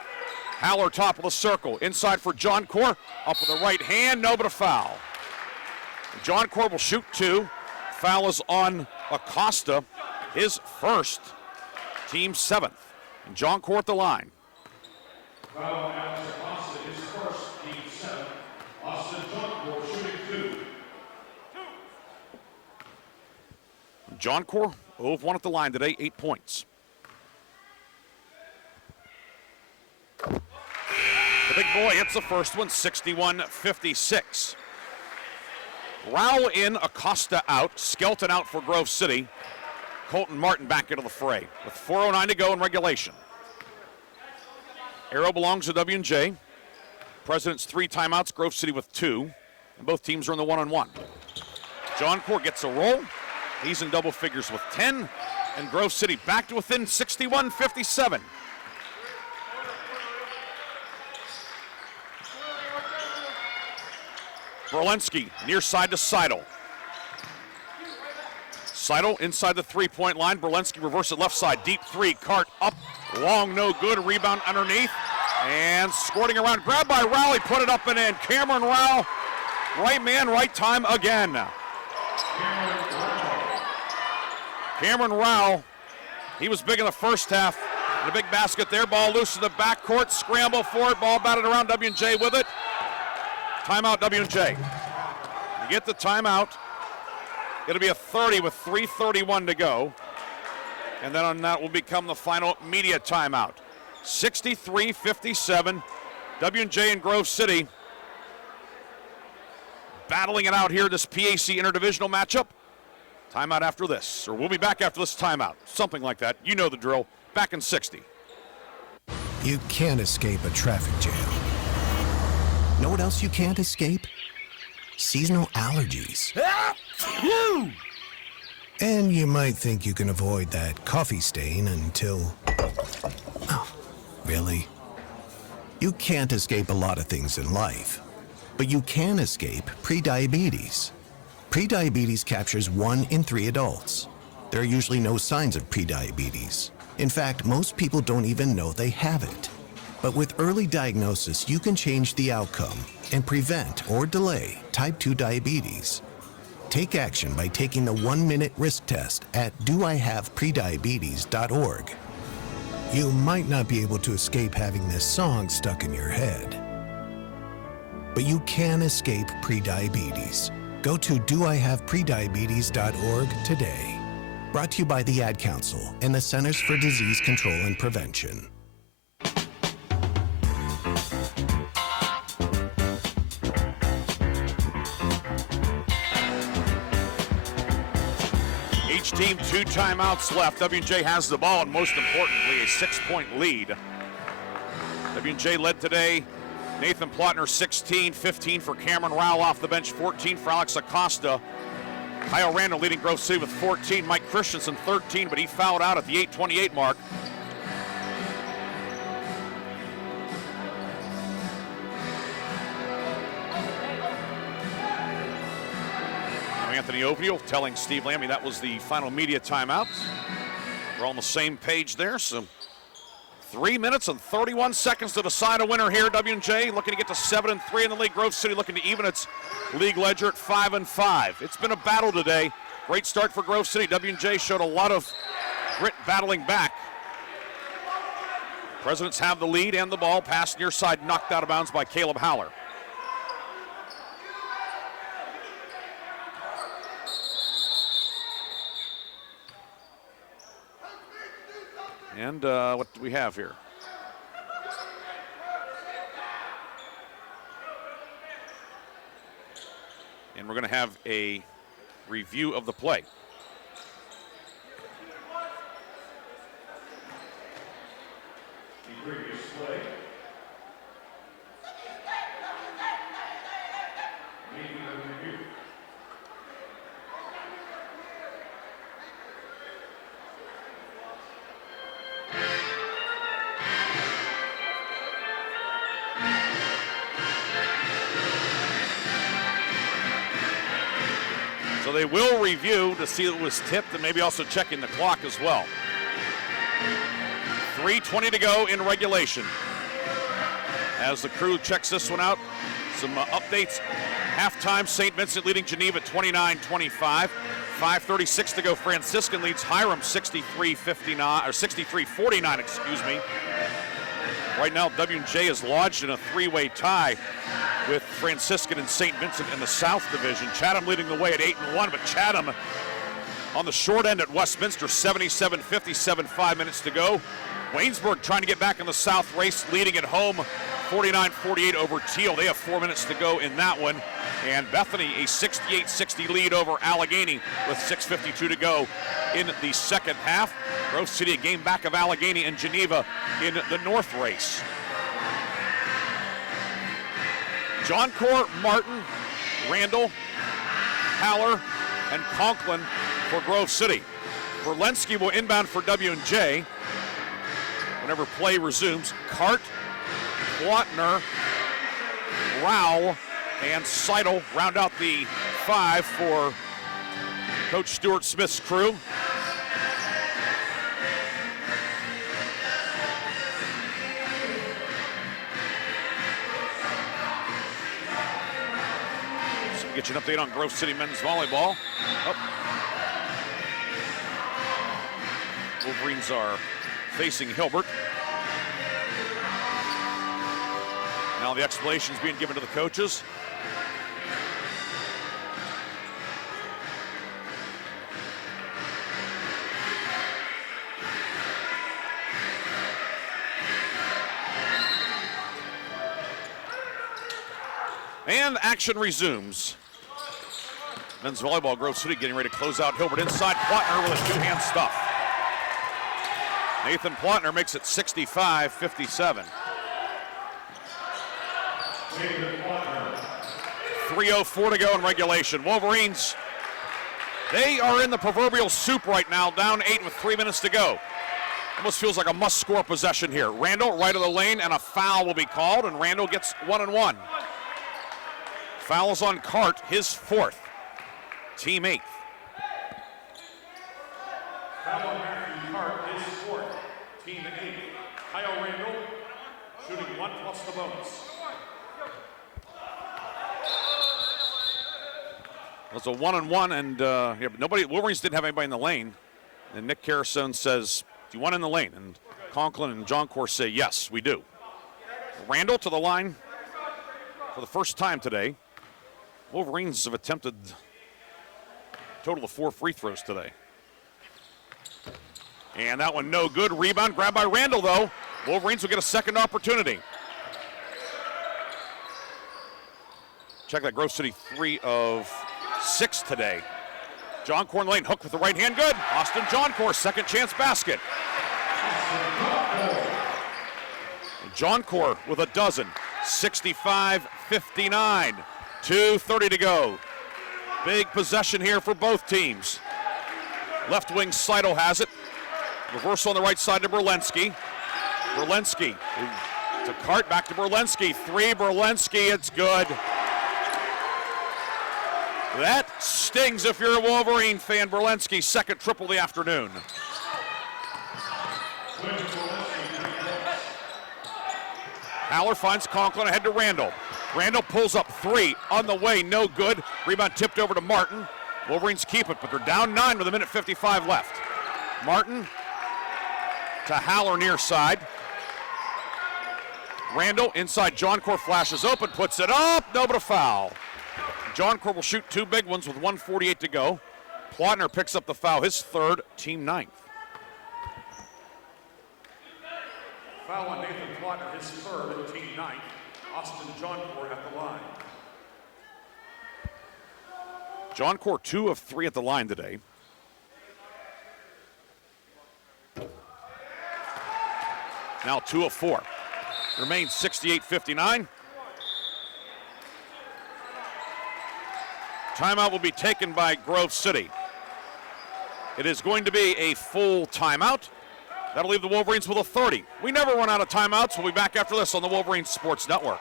Haller top of the circle. Inside for John Core. Up with the right hand. No, but a foul. John Core will shoot 2. Foul is on Acosta. His first. Team 7th. And John Core at the line. Foul on Alex Acosta, his first, team 7. Austin John Core shooting 2. John Core, 0 of 1 at the line today, 8 points. boy hits the first one, 61-56. Rowell in, Acosta out, Skelton out for Grove City. Colton Martin back into the fray with 4:09 to go in regulation. Arrow belongs to W&J. President's 3 timeouts, Grove City with 2. And both teams are in the one-on-one. John Core gets a roll. He's in double figures with 10. And Grove City back to within 61-57. Berlinski near side to Seidel. Seidel inside the three-point line. Berlinski reverse it left side. Deep 3. Cart up. Long, no good. Rebound underneath. And squirting around. Grabbed by Rowley. Put it up and in. Cameron Rowell. Right man, right time again. Cameron Rowell. He was big in the first half. And a big basket there. Ball loose in the backcourt. Scramble for it. Ball batted around. W&J with it. Timeout, W&J. You get the timeout. It'll be a 30 with 3:31 to go. And then on that will become the final media timeout. 63-57. W&J and Grove City battling it out here, this PAC interdivisional matchup. Timeout after this, or we'll be back after this timeout. Something like that. You know the drill. Back in 60. You can't escape a traffic jam. Know what else you can't escape? Seasonal allergies. And you might think you can avoid that coffee stain until... Oh, really? You can't escape a lot of things in life, but you can escape prediabetes. Prediabetes captures 1 in 3 adults. There are usually no signs of prediabetes. In fact, most people don't even know they have it. But with early diagnosis, you can change the outcome and prevent or delay type 2 diabetes. Take action by taking the 1-minute risk test at doihaveprediabetes.org. You might not be able to escape having this song stuck in your head, but you can escape prediabetes. Go to doihaveprediabetes.org today. Brought to you by the Ad Council and the Centers for Disease Control and Prevention. Each team 2 timeouts left. W&J has the ball, and most importantly, a 6-point lead. W&J led today. Nathan Plotner, 16, 15 for Cameron Rowell off the bench, 14 for Alex Acosta. Kyle Randall leading Grove City with 14. Mike Christensen, 13, but he fouled out at the 8:28 mark. Anthony Oviel telling Steve Lammy that was the final media timeout. We're on the same page there, so 3 minutes and 31 seconds to decide a winner here. W&J looking to get to 7-3 in the league. Grove City looking to even its league ledger at 5-5. It's been a battle today. Great start for Grove City. W&J showed a lot of grit battling back. Presidents have the lead and the ball. Pass near side, knocked out of bounds by Caleb Howler. And what do we have here? And we're going to have a review of the play. The previous play. Making a review. So they will review to see it was tipped and maybe also checking the clock as well. 3:20 to go in regulation. As the crew checks this one out, some updates. Halftime, St. Vincent leading Geneva 29-25. 5:36 to go. Franciscan leads Hiram 63-49, excuse me. Right now, W&J is lodged in a 3-way tie with Franciscan and St. Vincent in the South Division. Chatham leading the way at 8-1, but Chatham on the short end at Westminster, 77-57, 5 minutes to go. Waynesburg trying to get back in the South race, leading at home 49-48 over Teal. They have 4 minutes to go in that one. And Bethany a 68-60 lead over Allegheny with 6:52 to go in the second half. Grove City a game back of Allegheny and Geneva in the North race. John Core, Martin, Randall, Haller, and Conklin for Grove City. Berlensky will inbound for W&J whenever play resumes. Cart, Plotner, Rao, and Seidel round out the 5 for Coach Stuart Smith's crew. So we get you an update on Grove City men's volleyball. Wolverines are facing Hilbert. Now the explanation is being given to the coaches. And action resumes. Men's volleyball, Grove City getting ready to close out Hilbert inside. Plotner with a two-hand stuff. Nathan Plotner makes it 65-57. 3:04 to go in regulation. Wolverines, they are in the proverbial soup right now, down 8 with 3 minutes to go. Almost feels like a must-score possession here. Randall right of the lane, and a foul will be called, and Randall gets 1-1. Foul is on Cart, his 4th. Team 8th. Foul on Matthew Cart, his 4th. Team 8. Kyle Randall shooting 1 plus the bonus. It was a 1-on-1, and but nobody. Wolverines didn't have anybody in the lane. And Nick Carasone says, "Do you want in the lane?" And Conklin and John Core say, "Yes, we do." Randall to the line for the first time today. Wolverines have attempted a total of 4 free throws today. And that one no good. Rebound grabbed by Randall, though. Wolverines will get a second opportunity. Check that, Grove City 3 of 6 today. John Core in the lane, hook with the right hand, good. Austin John Core, second chance basket. John Core with a dozen, 65-59, 2:30 to go. Big possession here for both teams. Left wing Seidel has it. Reversal on the right side to Berlensky. Berlensky to Cart, back to Berlensky. 3, Berlensky, it's good. That stings if you're a Wolverine fan. Berlensky's second triple of the afternoon. Haller finds Conklin ahead to Randall. Randall pulls up 3 on the way, no good. Rebound tipped over to Martin. Wolverines keep it, but they're down 9 with 1:55 left. Martin to Haller near side. Randall inside, John Core flashes open, puts it up, no but a foul. John Core will shoot 2 big ones with 1:48 to go. Plotner picks up the foul, his 3rd, team 9th. Foul on Nathan Plotner, his 3rd, team 9th. Austin John Core at the line. John Core 2 of 3 at the line today. Now 2 of 4. Remains 68-59. Timeout will be taken by Grove City. It is going to be a full timeout. That'll leave the Wolverines with a 30. We never run out of timeouts. We'll be back after this on the Wolverines Sports Network.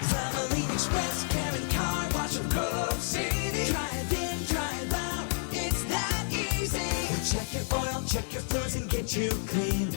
Valvoline Express, Karen Car Wash of Grove City. Drive in, drive out, it's that easy. We'll check your oil, check your fluids, and get you clean.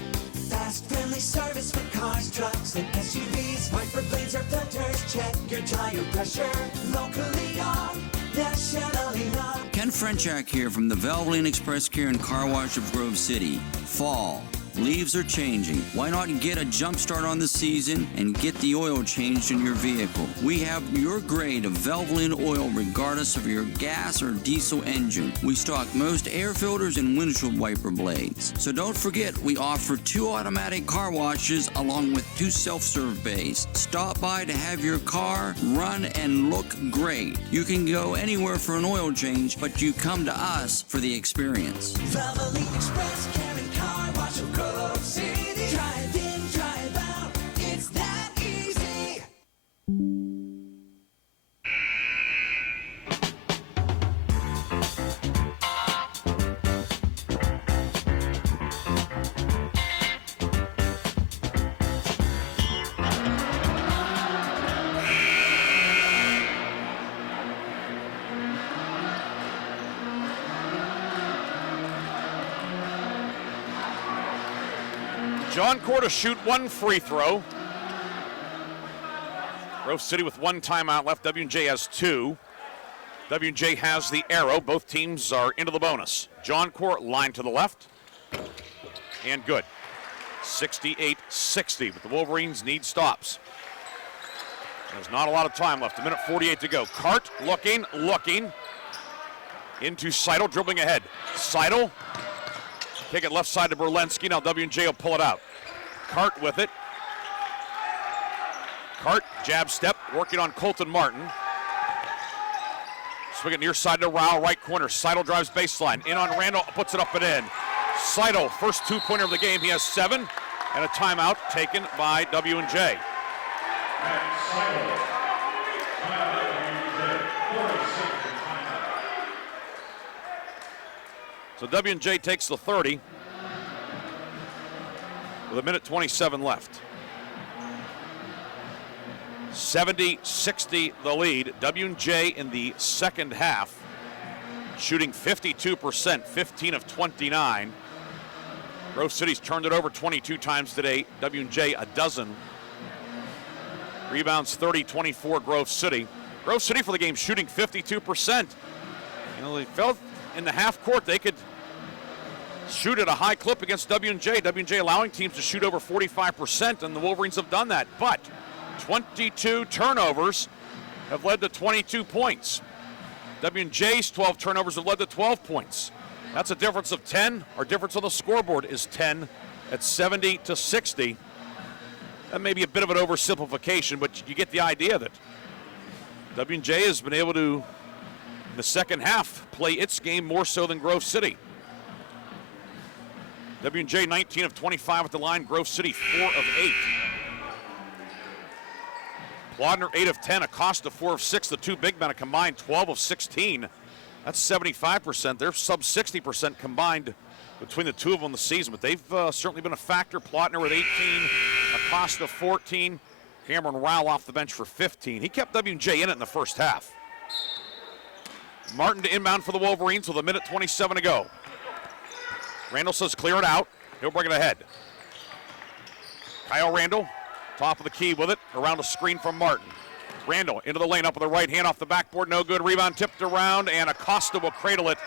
Fast, friendly service for cars, trucks, and SUVs. Wiper blades or filters, check your tire pressure. Locally owned, nationally known. Ken Frenchak here from the Valvoline Express Care and Car Wash of Grove City. Fall. Leaves are changing. Why not get a jump start on the season and get the oil changed in your vehicle? We have your grade of Valvoline oil regardless of your gas or diesel engine. We stock most air filters and windshield wiper blades. So don't forget, we offer 2 automatic car washes along with 2 self-serve bays. Stop by to have your car run and look great. You can go anywhere for an oil change, but you come to us for the experience. Valvoline Express Karen Car Wash of Grove City. Drive in, drive out, it's that easy. John Core to shoot 1 free throw. Grove City with 1 timeout left. W&J has 2. W&J has the arrow. Both teams are into the bonus. John Core line to the left. And good. 68-60, but the Wolverines need stops. There's not a lot of time left. 1:48 to go. Cart looking. Into Seidel, dribbling ahead. Seidel. Kick it left side to Berlensky. Now W&J will pull it out. Cart with it. Cart, jab step, working on Colton Martin. Swing it near side to Rao, right corner. Seidel drives baseline. In on Randall, puts it up and in. Seidel, first 2-pointer of the game. He has 7. And a timeout taken by W&J. So W&J takes the 30 with 1:27 left. 70-60 the lead. W&J in the second half, shooting 52%, 15 of 29. Grove City's turned it over 22 times today. W&J a dozen. Rebounds 30-24 Grove City. Grove City for the game shooting 52%. You know, they felt in the half court they could shoot at a high clip against W&J. W&J allowing teams to shoot over 45%, and the Wolverines have done that. But 22 turnovers have led to 22 points. W&J's 12 turnovers have led to 12 points. That's a difference of 10. Our difference on the scoreboard is 10 at 70-60. That may be a bit of an oversimplification, but you get the idea that W&J has been able to, in the second half, play its game more so than Grove City. W&J 19 of 25 at the line. Grove City 4 of 8. Plodner 8 of 10. Acosta 4 of 6. The 2 big men a combined 12 of 16. That's 75%. They're sub 60% combined between the two of them this season, but they've certainly been a factor. Plotner with 18, Acosta 14, Cameron Rowell off the bench for 15. He kept W&J in it in the first half. Martin to inbound for the Wolverines with 1:27 to go. Randall says clear it out. He'll bring it ahead. Kyle Randall, top of the key with it, around a screen from Martin. Randall into the lane, up with the right hand off the backboard, no good. Rebound tipped around, and Acosta will cradle it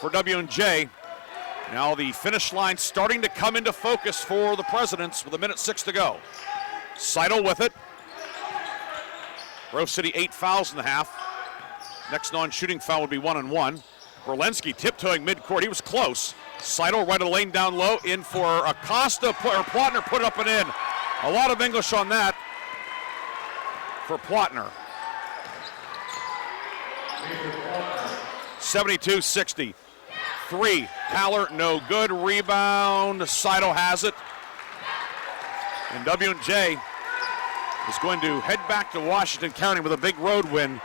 for W&J. Now the finish line starting to come into focus for the Presidents with 1:06 to go. Seidel with it. Grove City 8 fouls in the half. Next non-shooting foul would be 1-1. Berlensky tiptoeing midcourt. He was close. Seidel right of the lane down low. In for Acosta. Plotner put it up and in. A lot of English on that for Plotner. 72-60. 3. Haller, no good. Rebound. Seidel has it. And W&J is going to head back to Washington County with a big road win.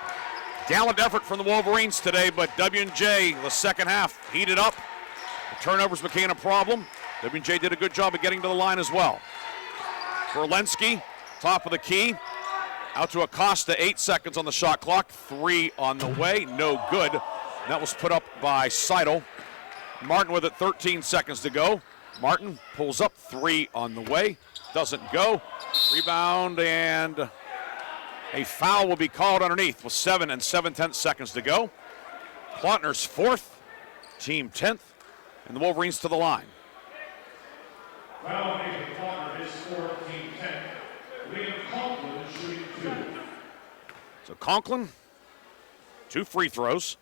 Gallant effort from the Wolverines today, but W&J, the second half, heated up. The turnovers became a problem. W&J did a good job of getting to the line as well. Berlensky, top of the key. Out to Acosta, 8 seconds on the shot clock. 3 on the way, no good. That was put up by Seidel. Martin with it, 13 seconds to go. Martin pulls up, 3 on the way. Doesn't go. Rebound, and a foul will be called underneath with 7 7/10 seconds to go. Plotner's 4th, team 10th, and the Wolverines to the line. Foul on Nathan Faulkner, his fourth, team 10. Liam Conklin shooting 2. So Conklin, 2 free throws.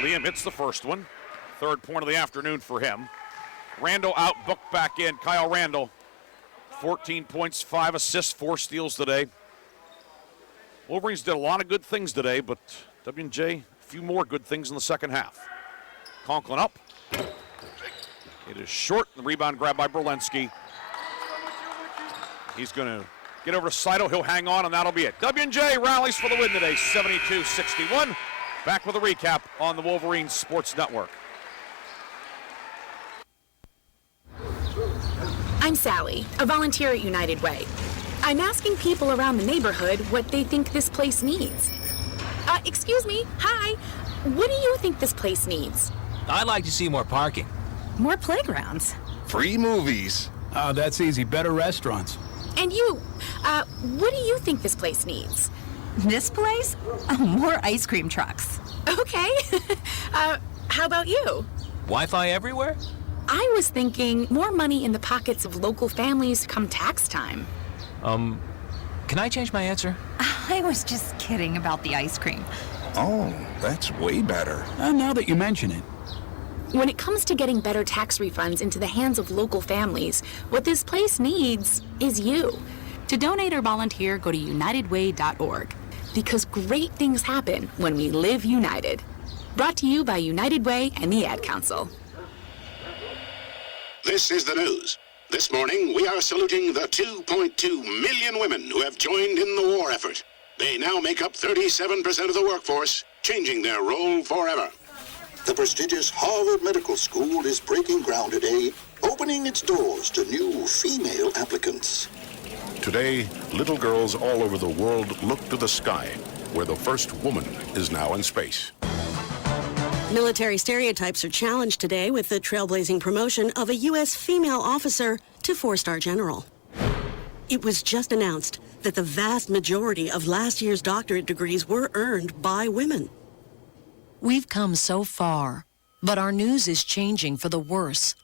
Liam hits the first one. Third point of the afternoon for him. Randall out, Book back in. Kyle Randall, 14 points, 5 assists, 4 steals today. Wolverines did a lot of good things today, but W&J, a few more good things in the second half. Conklin up. It is short. The rebound grabbed by Berlinski. He's going to get over to Saito. He'll hang on, and that'll be it. W&J rallies for the win today, 72-61. Back with a recap on the Wolverines Sports Network. I'm Sally, a volunteer at United Way. I'm asking people around the neighborhood what they think this place needs. Excuse me, hi. What do you think this place needs? I'd like to see more parking. More playgrounds. Free movies. Oh, that's easy. Better restaurants. And you, what do you think this place needs? This place? Oh, more ice cream trucks. Okay. How about you? Wi-Fi everywhere? I was thinking more money in the pockets of local families come tax time. Can I change my answer? I was just kidding about the ice cream. Oh, that's way better. Now that you mention it. When it comes to getting better tax refunds into the hands of local families, what this place needs is you. To donate or volunteer, go to unitedway.org. Because great things happen when we live united. Brought to you by United Way and the Ad Council. This is the news. This morning, we are saluting the 2.2 million women who have joined in the war effort. They now make up 37% of the workforce, changing their role forever. The prestigious Harvard Medical School is breaking ground today, opening its doors to new female applicants. Today, little girls all over the world look to the sky, where the first woman is now in space. Military stereotypes are challenged today with the trailblazing promotion of a U.S. female officer to 4-star general. It was just announced that the vast majority of last year's doctorate degrees were earned by women. We've come so far, but our news is changing for the worse.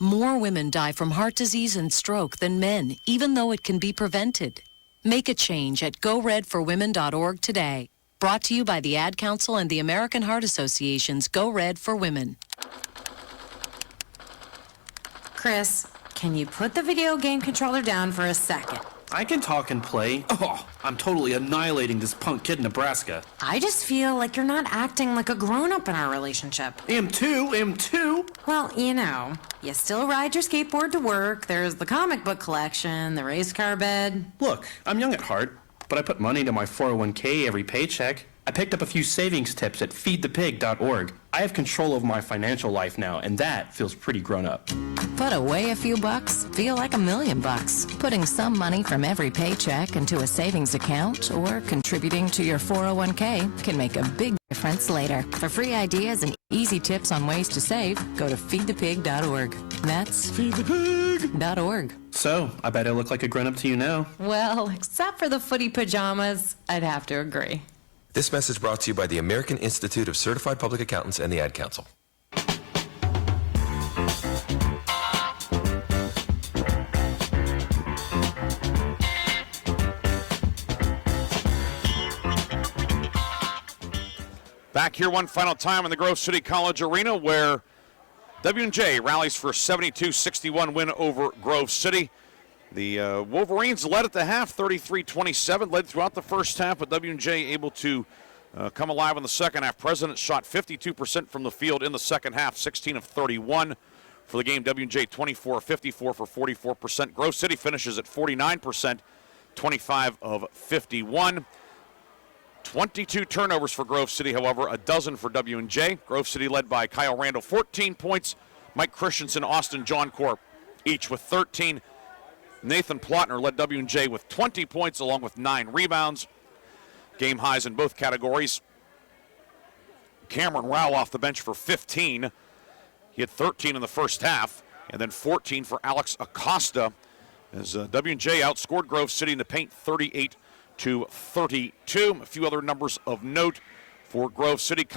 More women die from heart disease and stroke than men, even though it can be prevented. Make a change at GoRedForWomen.org today. Brought to you by the Ad Council and the American Heart Association's Go Red for Women. Chris, can you put the video game controller down for a second? I can talk and play. Oh, I'm totally annihilating this punk kid in Nebraska. I just feel like you're not acting like a grown-up in our relationship. Am too. Well, you know, you still ride your skateboard to work, there's the comic book collection, the race car bed. Look, I'm young at heart, but I put money into my 401k every paycheck. I picked up a few savings tips at feedthepig.org. I have control of my financial life now, and that feels pretty grown up. Put away a few bucks, feel like $1 million bucks. Putting some money from every paycheck into a savings account or contributing to your 401k can make a big difference later. For free ideas and easy tips on ways to save, go to feedthepig.org. That's feedthepig.org. So, I bet I look like a grown-up to you now. Well, except for the footy pajamas, I'd have to agree. This message brought to you by the American Institute of Certified Public Accountants and the Ad Council. Back here one final time in the Grove City College Arena where W&J rallies for a 72-61 win over Grove City. The Wolverines led at the half, 33-27, led throughout the first half, but W&J able to come alive in the second half. President shot 52% from the field in the second half, 16 of 31 for the game. W&J 24-54 for 44%. Grove City finishes at 49%, 25 of 51. 22 turnovers for Grove City, however, a dozen for W&J. Grove City led by Kyle Randall, 14 points. Mike Christensen, Austin Johncorp, each with 13. Nathan Plotner led W&J with 20 points along with 9 rebounds. Game highs in both categories. Cameron Rao off the bench for 15. He had 13 in the first half, and then 14 for Alex Acosta as W&J outscored Grove City in the paint 38-32. A few other numbers of note For Grove City,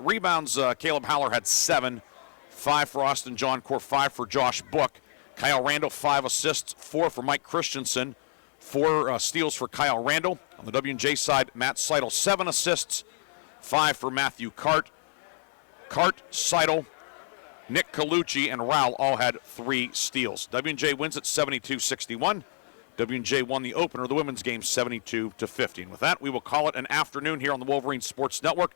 rebounds, Caleb Haller had 7. 5 for Austin John Core, 5 for Josh Book. Kyle Randall, 5 assists, 4 for Mike Christensen, 4 steals for Kyle Randall. On the W&J side, Matt Seidel, 7 assists, 5 for Matthew Cart. Cart, Seidel, Nick Colucci, and Rowell all had 3 steals. W&J wins at 72-61. W&J won the opener of the women's game 72-50. And with that, we will call it an afternoon here on the Wolverine Sports Network.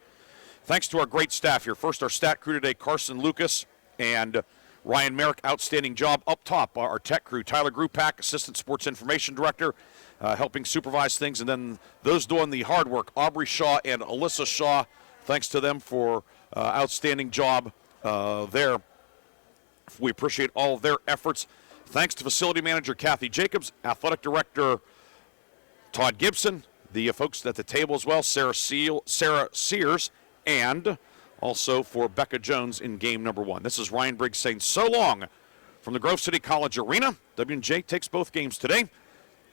Thanks to our great staff here. First, our stat crew today, Carson Lucas and Ryan Merrick. Outstanding job up top. Our tech crew, Tyler Grupak, Assistant Sports Information Director, helping supervise things. And then those doing the hard work, Aubrey Shaw and Alyssa Shaw. Thanks to them for outstanding job there. We appreciate all of their efforts. Thanks to Facility Manager Kathy Jacobs, Athletic Director Todd Gibson, the folks at the table as well, Sarah Sears, and also for Becca Jones in game number 1. This is Ryan Briggs saying so long from the Grove City College Arena. W&J takes both games today.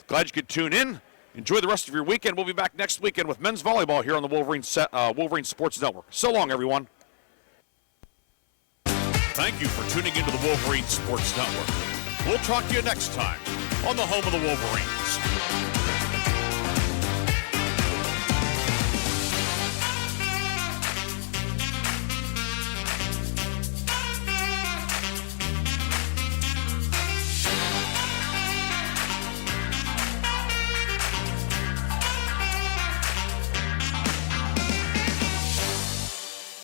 Glad you could tune in. Enjoy the rest of your weekend. We'll be back next weekend with men's volleyball here on the Wolverine Sports Network. So long, everyone. Thank you for tuning into the Wolverine Sports Network. We'll talk to you next time on the home of the Wolverines.